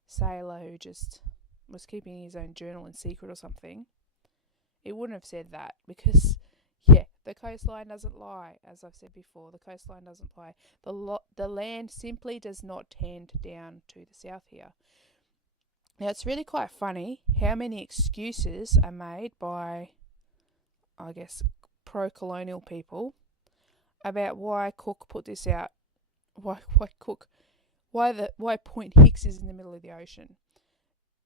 sailor who just was keeping his own journal in secret or something, it wouldn't have said that, because the coastline doesn't lie. As I've said before, the coastline doesn't lie. The land simply does not tend down to the south here. Now, it's really quite funny how many excuses are made by, I guess, pro-colonial people about why Cook put this out. Why Point Hicks is in the middle of the ocean.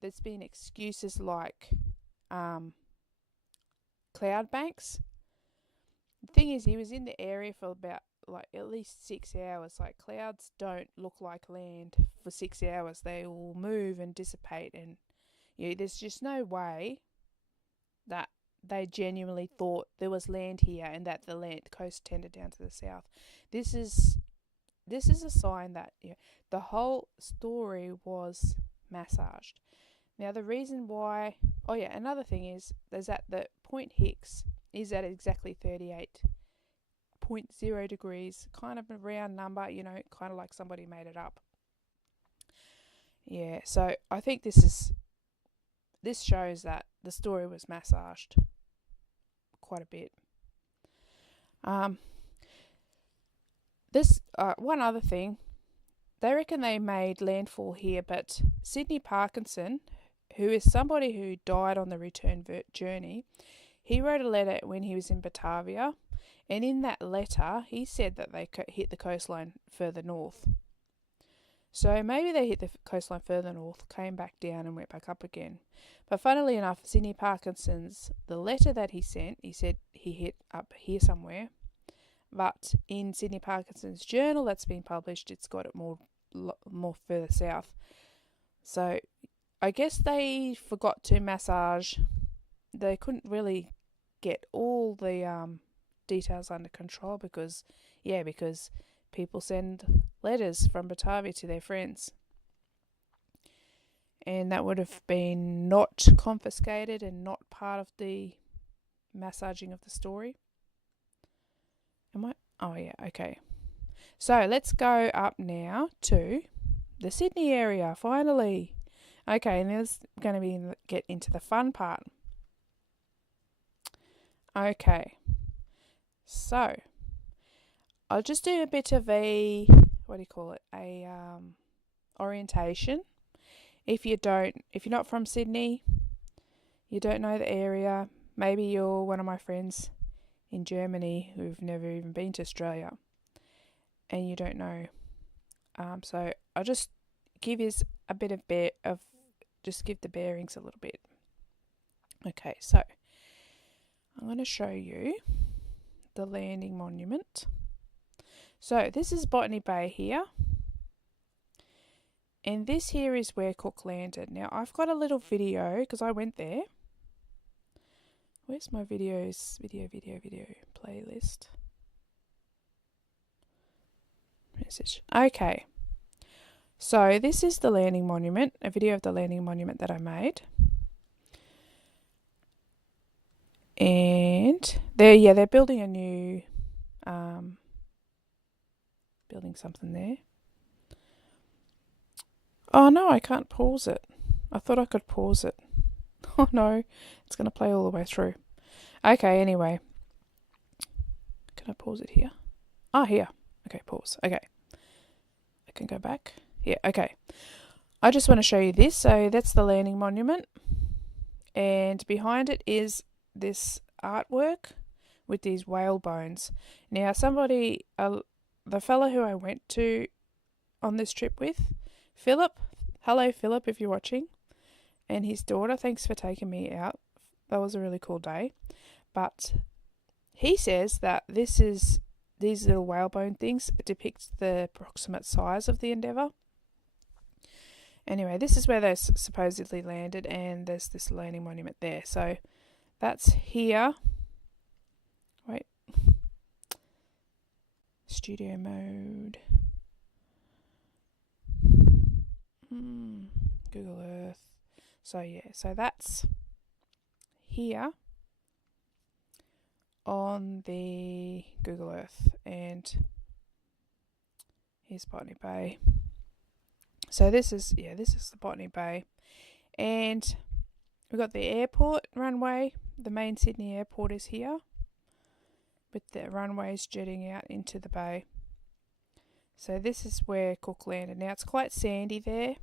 There's been excuses like cloud banks. The thing is, he was in the area for about like at least 6 hours. Like clouds don't look like land for 6 hours. They will move and dissipate, and there's just no way that they genuinely thought there was land here and that the coast tended down to the south. This is a sign that the whole story was massaged. Now the reason why, another thing is that the Point Hicks is at exactly 38.0 degrees, kind of a round number, kind of like somebody made it up. Yeah, so I think this shows that the story was massaged quite a bit. One other thing, they reckon they made landfall here, but Sidney Parkinson, who is somebody who died on the return journey, he wrote a letter when he was in Batavia, and in that letter he said that they hit the coastline further north. So maybe they hit the coastline further north, came back down and went back up again. But funnily enough, Sidney Parkinson's, the letter that he sent, he said he hit up here somewhere. But in Sidney Parkinson's journal that's been published, it's got it more further south. So I guess they forgot to massage. They couldn't really get all the details under control because people send letters from Batavia to their friends. And that would have been not confiscated and not part of the massaging of the story. Oh yeah, okay. So let's go up now to the Sydney area, finally. Okay, and there's going to get into the fun part. Okay, so I'll just do a bit of a, orientation. If you're not from Sydney, you don't know the area, maybe you're one of my friends in Germany who've never even been to Australia and you don't know. So I'll just give you a bit of just give the bearings a little bit. Okay, so I'm going to show you the landing monument. So this is Botany Bay here. And this here is where Cook landed. Now I've got a little video because I went there. Where's my videos? Video playlist. Message. Okay. So this is the landing monument, a video of the landing monument that I made. And they're building a new building something there. Oh no, I can't pause it. I thought I could pause it. Oh no, it's going to play all the way through. Okay, anyway. Can I pause it here? Here. Okay, pause. Okay. I can go back. Yeah, okay. I just want to show you this. So that's the landing monument. And behind it is this artwork with these whale bones. Now, the fellow who I went to on this trip with, Philip. Hello, Philip, if you're watching. And his daughter, thanks for taking me out. That was a really cool day. But he says that these little whalebone things depict the approximate size of the Endeavour. Anyway, this is where they supposedly landed, and there's this landing monument there. So that's here. Wait. Studio mode. Google Earth. So that's here on the Google Earth, and here's Botany Bay. So this is the Botany Bay, and we've got the airport runway. The main Sydney airport is here, with the runways jetting out into the bay. So this is where Cook landed. Now it's quite sandy there.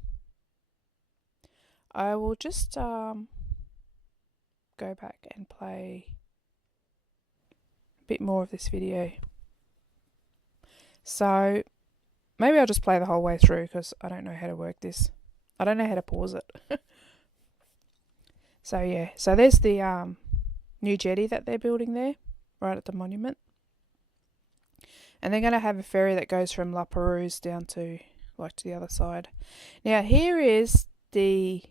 I will just go back and play a bit more of this video. So maybe I'll just play the whole way through because I don't know how to work this. I don't know how to pause it. So there's the new jetty that they're building there, right at the monument. And they're going to have a ferry that goes from La Perouse down to the other side. Now here is the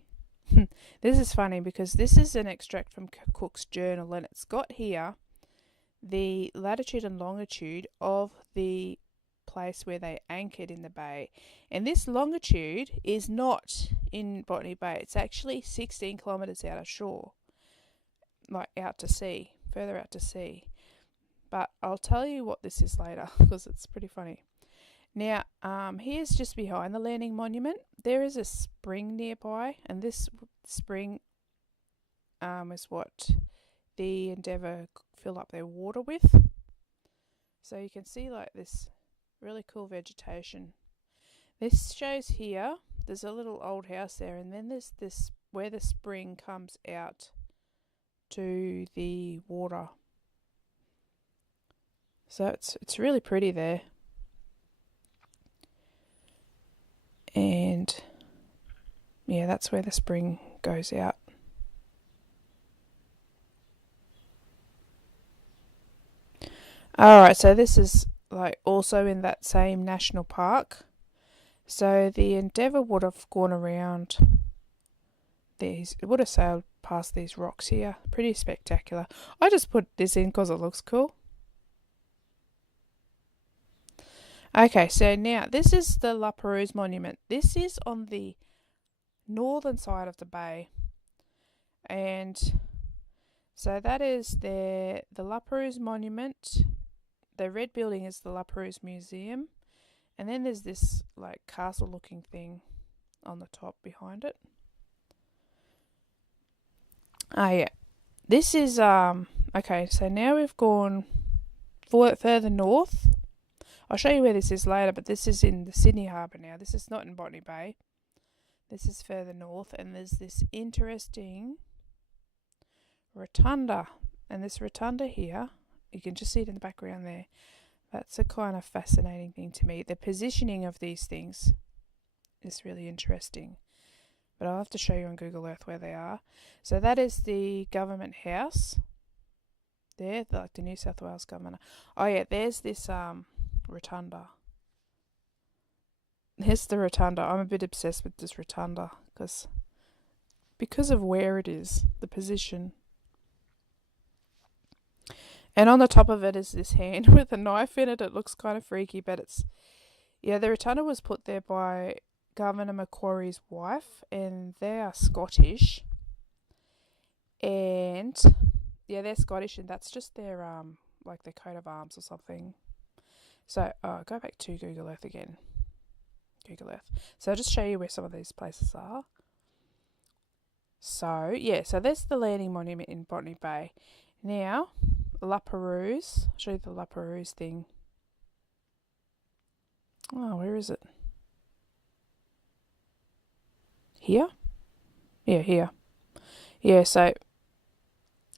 this is funny because this is an extract from Cook's journal, and it's got here the latitude and longitude of the place where they anchored in the bay. And this longitude is not in Botany Bay. It's actually 16 kilometres out of shore, like out to sea, further out to sea. But I'll tell you what this is later because it's pretty funny. Now, here's just behind the landing monument. There is a spring nearby, and this spring is what the Endeavour fill up their water with. So you can see like this really cool vegetation. This shows here, there's a little old house there, and then there's this where the spring comes out to the water. So it's really pretty there. And yeah, that's where the spring goes out. Alright, so this is like also in that same national park. So the Endeavour would have gone around these, it would have sailed past these rocks here. Pretty spectacular. I just put this in because it looks cool. Okay, so now this is the La Perouse Monument. This is on the northern side of the bay. And so that is the La Perouse Monument. The red building is the La Perouse Museum. And then there's this like castle looking thing on the top behind it. Ah yeah. This is okay, so now we've gone further north. I'll show you where this is later, but this is in the Sydney Harbour now. This is not in Botany Bay. This is further north, and there's this interesting rotunda. And this rotunda here, you can just see it in the background there. That's a kind of fascinating thing to me. The positioning of these things is really interesting. But I'll have to show you on Google Earth where they are. So that is the government house. There, like the New South Wales government. Oh yeah, there's this rotunda. Here's the rotunda. I'm a bit obsessed with this rotunda because of where it is, the position. And on the top of it is this hand with a knife in it. It looks kind of freaky, but the rotunda was put there by Governor Macquarie's wife, and they are Scottish. And yeah, they're Scottish, and that's just their like their coat of arms or something. So go back to Google Earth again. Google Earth. So I'll just show you where some of these places are. So yeah, so there's the landing monument in Botany Bay. Now, La Perouse. I'll show you the La Perouse thing. Oh, where is it? Here? Yeah, here. Yeah, so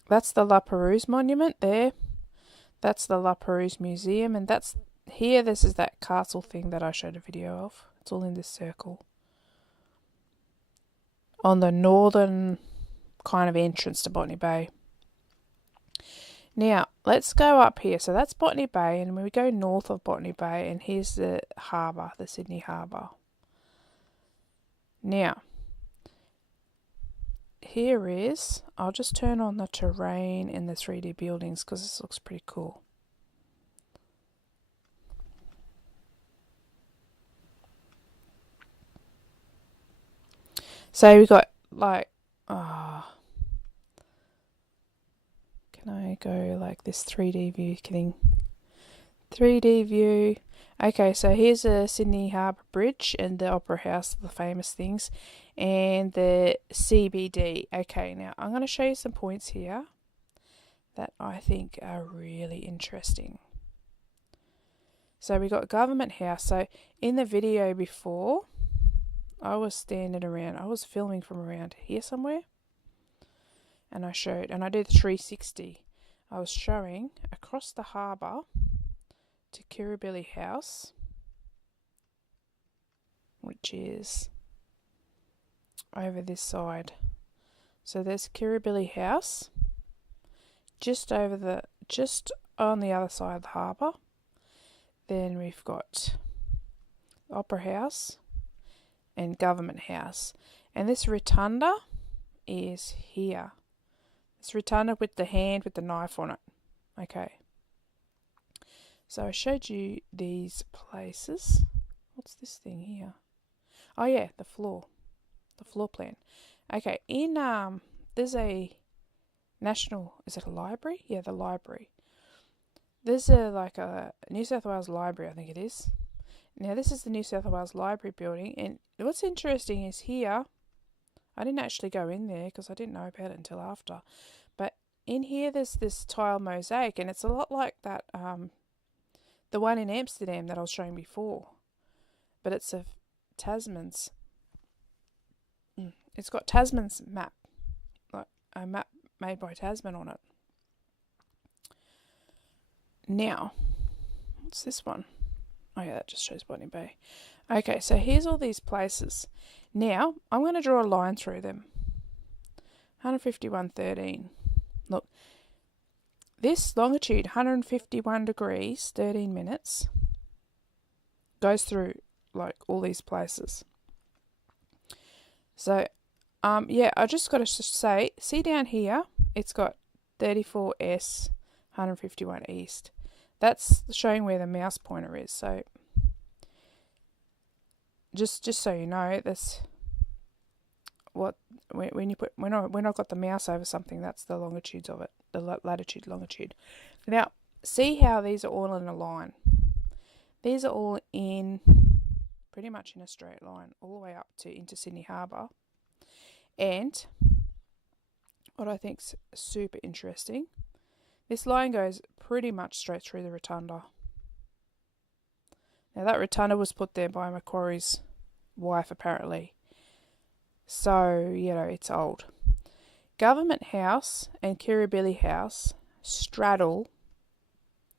that's the La Perouse monument there. That's the La Perouse Museum, and that's here. This is that castle thing that I showed a video of. It's all in this circle. On the northern kind of entrance to Botany Bay. Now, let's go up here. So that's Botany Bay, and we go north of Botany Bay, and here's the harbour, the Sydney Harbour. Now, here is, I'll just turn on the terrain in the 3D buildings because this looks pretty cool. So we got like, can I go like this 3D view thing? 3D view. Okay, so here's a Sydney Harbour Bridge and the Opera House, the famous things, and the CBD. Okay, now I'm going to show you some points here that I think are really interesting. So we got Government House. So in the video before, I was filming from around here somewhere, and I did 360. I was showing across the harbour to Kirribilli House, which is over this side. So there's Kirribilli House, just on the other side of the harbour. Then we've got Opera House and Government House. And this rotunda is here. This rotunda with the hand with the knife on it. Okay. So I showed you these places. What's this thing here? Oh yeah, the floor plan. Okay, in there's a national, is it a library? Yeah, the library. There's a New South Wales library, I think it is. Now this is the New South Wales Library building, and what's interesting is here, I didn't actually go in there because I didn't know about it until after, but in here there's this tile mosaic, and it's a lot like that the one in Amsterdam that I was showing before, but it's a Tasman's. It's got Tasman's map, like a map made by Tasman on it. Now, what's this one? Oh yeah, that just shows Botany Bay. Okay, so here's all these places. Now, I'm going to draw a line through them. 151.13. Look, this longitude, 151 degrees, 13 minutes, goes through like all these places. So, yeah, I just got to say, see down here, it's got 34S, 151 east. That's showing where the mouse pointer is. So, just so you know, that's what when I got the mouse over something, that's the longitudes of it, the latitude, longitude. Now, see how these are all in a line. These are all in pretty much in a straight line, all the way up to into Sydney Harbour. And what I think's super interesting, this line goes pretty much straight through the rotunda. Now that rotunda was put there by Macquarie's wife apparently. So, you know, it's old. Government House and Kirribilli House straddle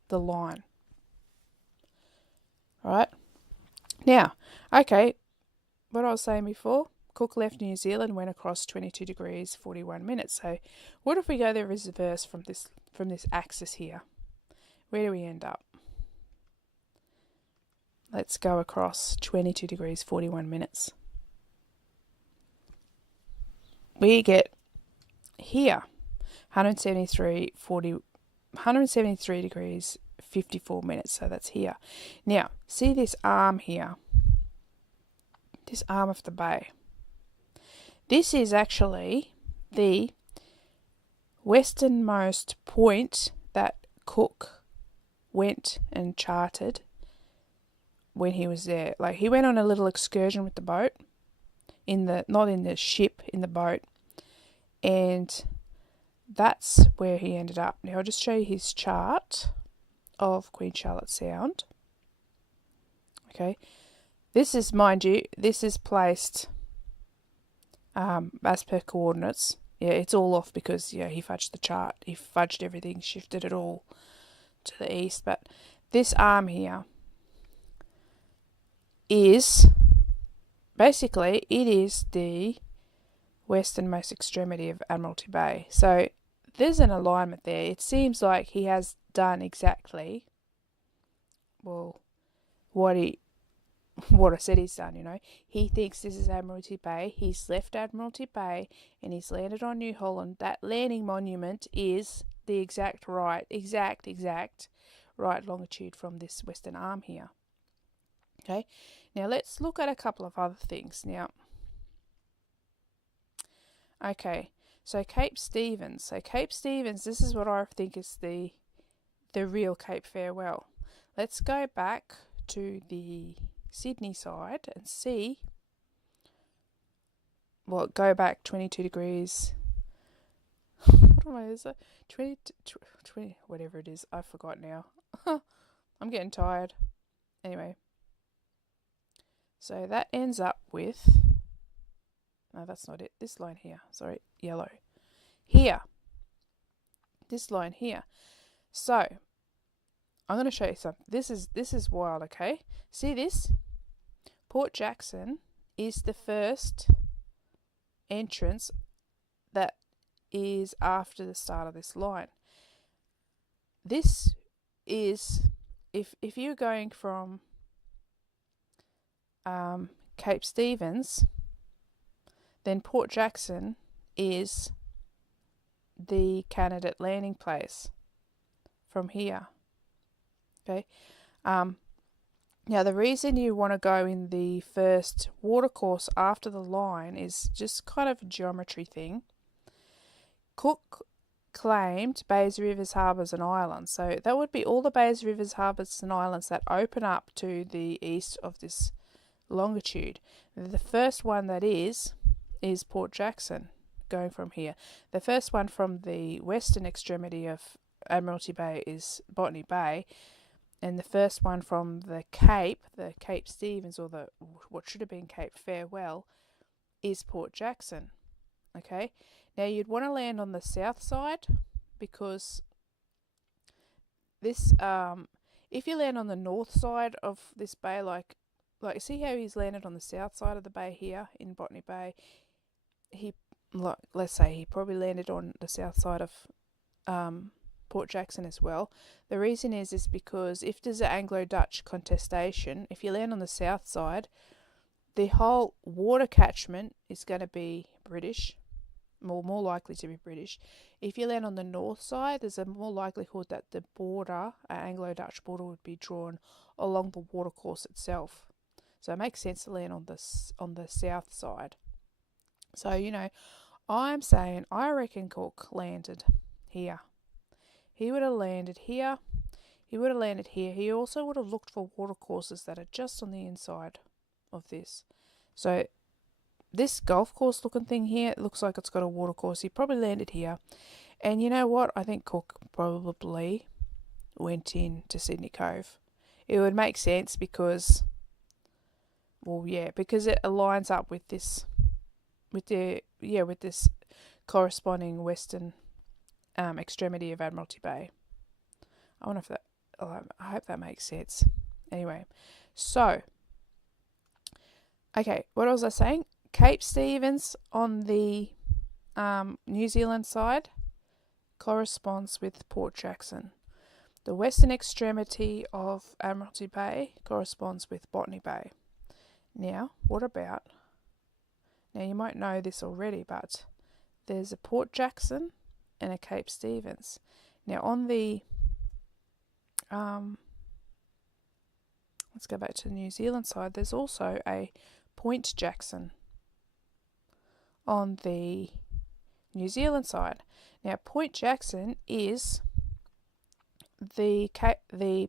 the line. Alright? Now, okay, what I was saying before, Cook left New Zealand, went across 22 degrees 41 minutes. So what if we go the reverse from this axis here? Where do we end up? Let's go across 22 degrees 41 minutes. We get here 173 degrees 54 minutes. So that's here. Now, see this arm here? This arm of the bay. This is actually the westernmost point that Cook went and charted when he was there. Like, he went on a little excursion with the boat, not in the ship, in the boat, and that's where he ended up. Now I'll just show you his chart of Queen Charlotte Sound. Okay, this is, mind you, this is placed as per coordinates. Yeah, it's all off because, yeah, he fudged the chart. He fudged everything, shifted it all to the east. But this arm here is, basically, it is the westernmost extremity of Admiralty Bay. So there's an alignment there. It seems like he has done exactly, well, what I said he's done, you know. He thinks this is Admiralty Bay. He's left Admiralty Bay and he's landed on New Holland. That landing monument is the exact right longitude from this western arm here. Okay, now let's look at a couple of other things now. Okay, so Cape Stephens. So Cape Stephens, this is what I think is the real Cape Farewell. Let's go back to the Sydney side and see. Well, go back 22 degrees. What is it? 20, whatever it is. I forgot now. I'm getting tired. Anyway. So that ends up with, no, that's not it. This line here. Sorry, yellow. Here. This line here. So, I'm going to show you something. This is wild, okay? See this? Port Jackson is the first entrance that is after the start of this line. This is if you're going from Cape Stevens, then Port Jackson is the candidate landing place from here. Okay. Now the reason you want to go in the first watercourse after the line is just kind of a geometry thing. Cook claimed bays, rivers, harbours and islands. So that would be all the bays, rivers, harbours and islands that open up to the east of this longitude. The first one that is Port Jackson, going from here. The first one from the western extremity of Admiralty Bay is Botany Bay, and the first one from the Cape Stevens, or the what should have been Cape Farewell, is Port Jackson. Okay, now you'd want to land on the south side, because this if you land on the north side of this bay, like see how he's landed on the south side of the bay here in Botany Bay. Let's say he probably landed on the south side of Port Jackson as well. The reason is because if there's an Anglo-Dutch contestation, if you land on the south side, the whole water catchment is going to be British, more likely to be British. If you land on the north side, there's a more likelihood that the border, an Anglo-Dutch border, would be drawn along the watercourse itself. So it makes sense to land on the south side. So, I'm saying I reckon Cook landed here. He would have landed here. He would have landed here. He also would have looked for watercourses that are just on the inside of this. So this golf course looking thing here, it looks like it's got a watercourse. He probably landed here. And you know what? I think Cook probably went in to Sydney Cove. It would make sense because it aligns up with this, with this corresponding western extremity of Admiralty Bay. I hope that makes sense. Anyway, so okay, what was I saying? Cape Stevens on the New Zealand side corresponds with Port Jackson. The western extremity of Admiralty Bay corresponds with Botany Bay. Now, now you might know this already, but there's a Port Jackson and a Cape Stevens. Now on the let's go back to the New Zealand side, there's also a Point Jackson on the New Zealand side. Now Point Jackson is the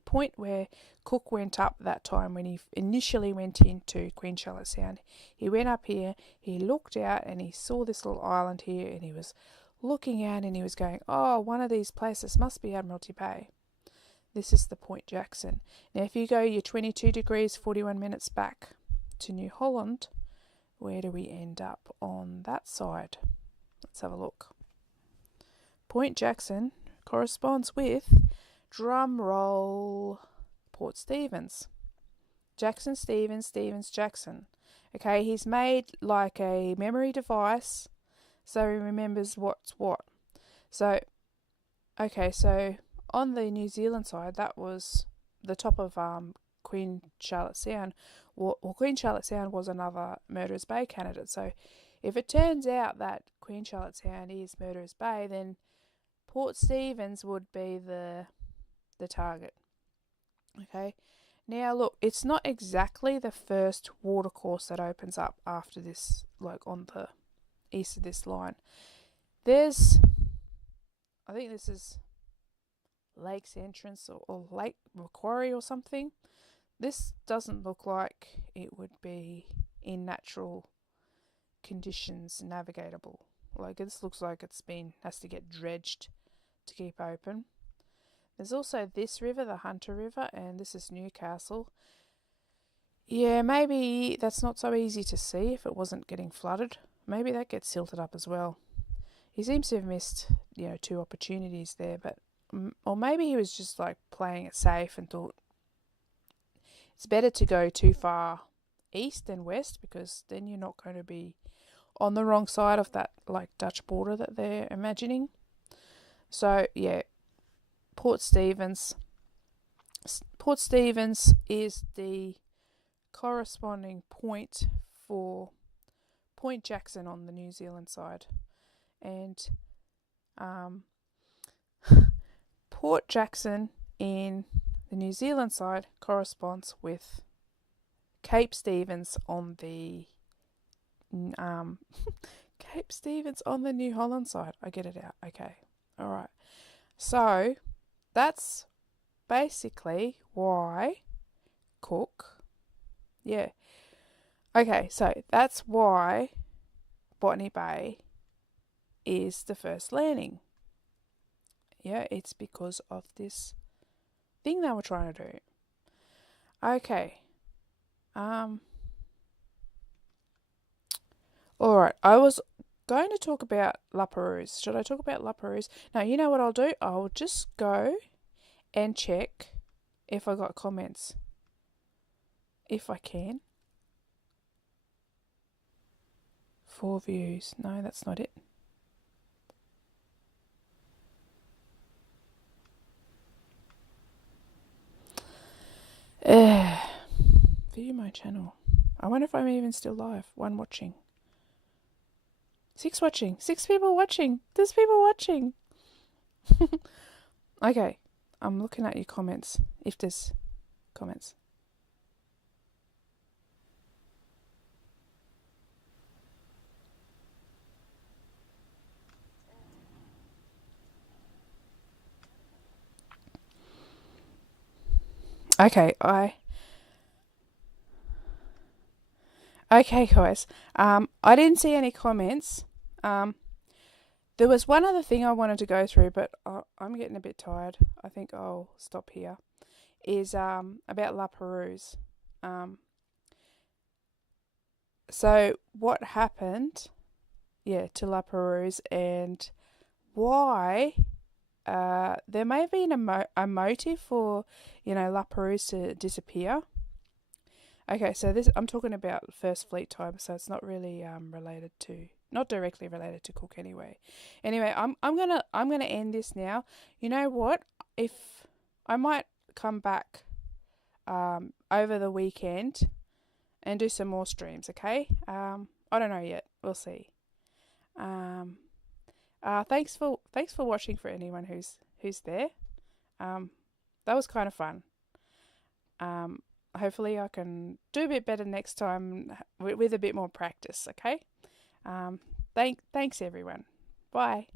point where Cook went up that time when he initially went into Queen Charlotte Sound. He went up here, he looked out and he saw this little island here, and he was looking out and he was going, oh, one of these places must be Admiralty Bay. This is the Point Jackson. Now if you go your 22 degrees 41 minutes back to New Holland, where do we end up on that side? Let's have a look. Point Jackson corresponds with, drum roll, Port Stevens. Jackson, Stevens, Stevens, Jackson. Okay, he's made like a memory device so he remembers what's what. So, okay, so on the New Zealand side, that was the top of Queen Charlotte Sound. Well, Queen Charlotte Sound was another Murderers Bay candidate. So if it turns out that Queen Charlotte Sound is Murderers Bay, then Port Stevens would be the target. Okay, now look, it's not exactly the first watercourse that opens up after this, like on the east of this line. I think this is Lake's Entrance or Lake Macquarie or something. This doesn't look like it would be in natural conditions navigatable. Like this looks like has to get dredged to keep open. There's also this river, the Hunter River, and this is Newcastle. Yeah, maybe that's not so easy to see if it wasn't getting flooded. Maybe that gets silted up as well. He seems to have missed, 2 opportunities there, or maybe he was just like playing it safe and thought it's better to go too far east than west, because then you're not going to be on the wrong side of that like Dutch border that they're imagining. So yeah, Port Stevens Port Stephens is the corresponding point for Point Jackson on the New Zealand side, and Port Jackson in the New Zealand side corresponds with Cape Stephens on the Cape Stephens on the New Holland side. I get it out. Okay. All right. So that's basically why Cook. Yeah. Okay, so that's why Botany Bay is the first landing. Yeah, it's because of this thing they were trying to do. Okay. Alright, I was going to talk about La Perouse. Should I talk about La Perouse? Now, you know what I'll do? I'll just go and check if I got comments. If I can. 4 views. No, that's not it. View my channel. I wonder if I'm even still live. 1 watching. 6 watching. 6 people watching. There's people watching. Okay. I'm looking at your comments. If there's comments. Okay, Okay, guys. I didn't see any comments. There was one other thing I wanted to go through, but I'm getting a bit tired. I think I'll stop here. Is about La Perouse. So what happened? Yeah, to La Perouse, and why? There may have been a motive for, La Perouse to disappear. Okay, so I'm talking about First Fleet time, so it's not really not directly related to Cook anyway. Anyway, I'm gonna end this now. You know what? If I might come back over the weekend and do some more streams, okay? I don't know yet. We'll see. Thanks for watching for anyone who's there. That was kind of fun. Hopefully I can do a bit better next time with a bit more practice, okay? Thanks everyone. Bye.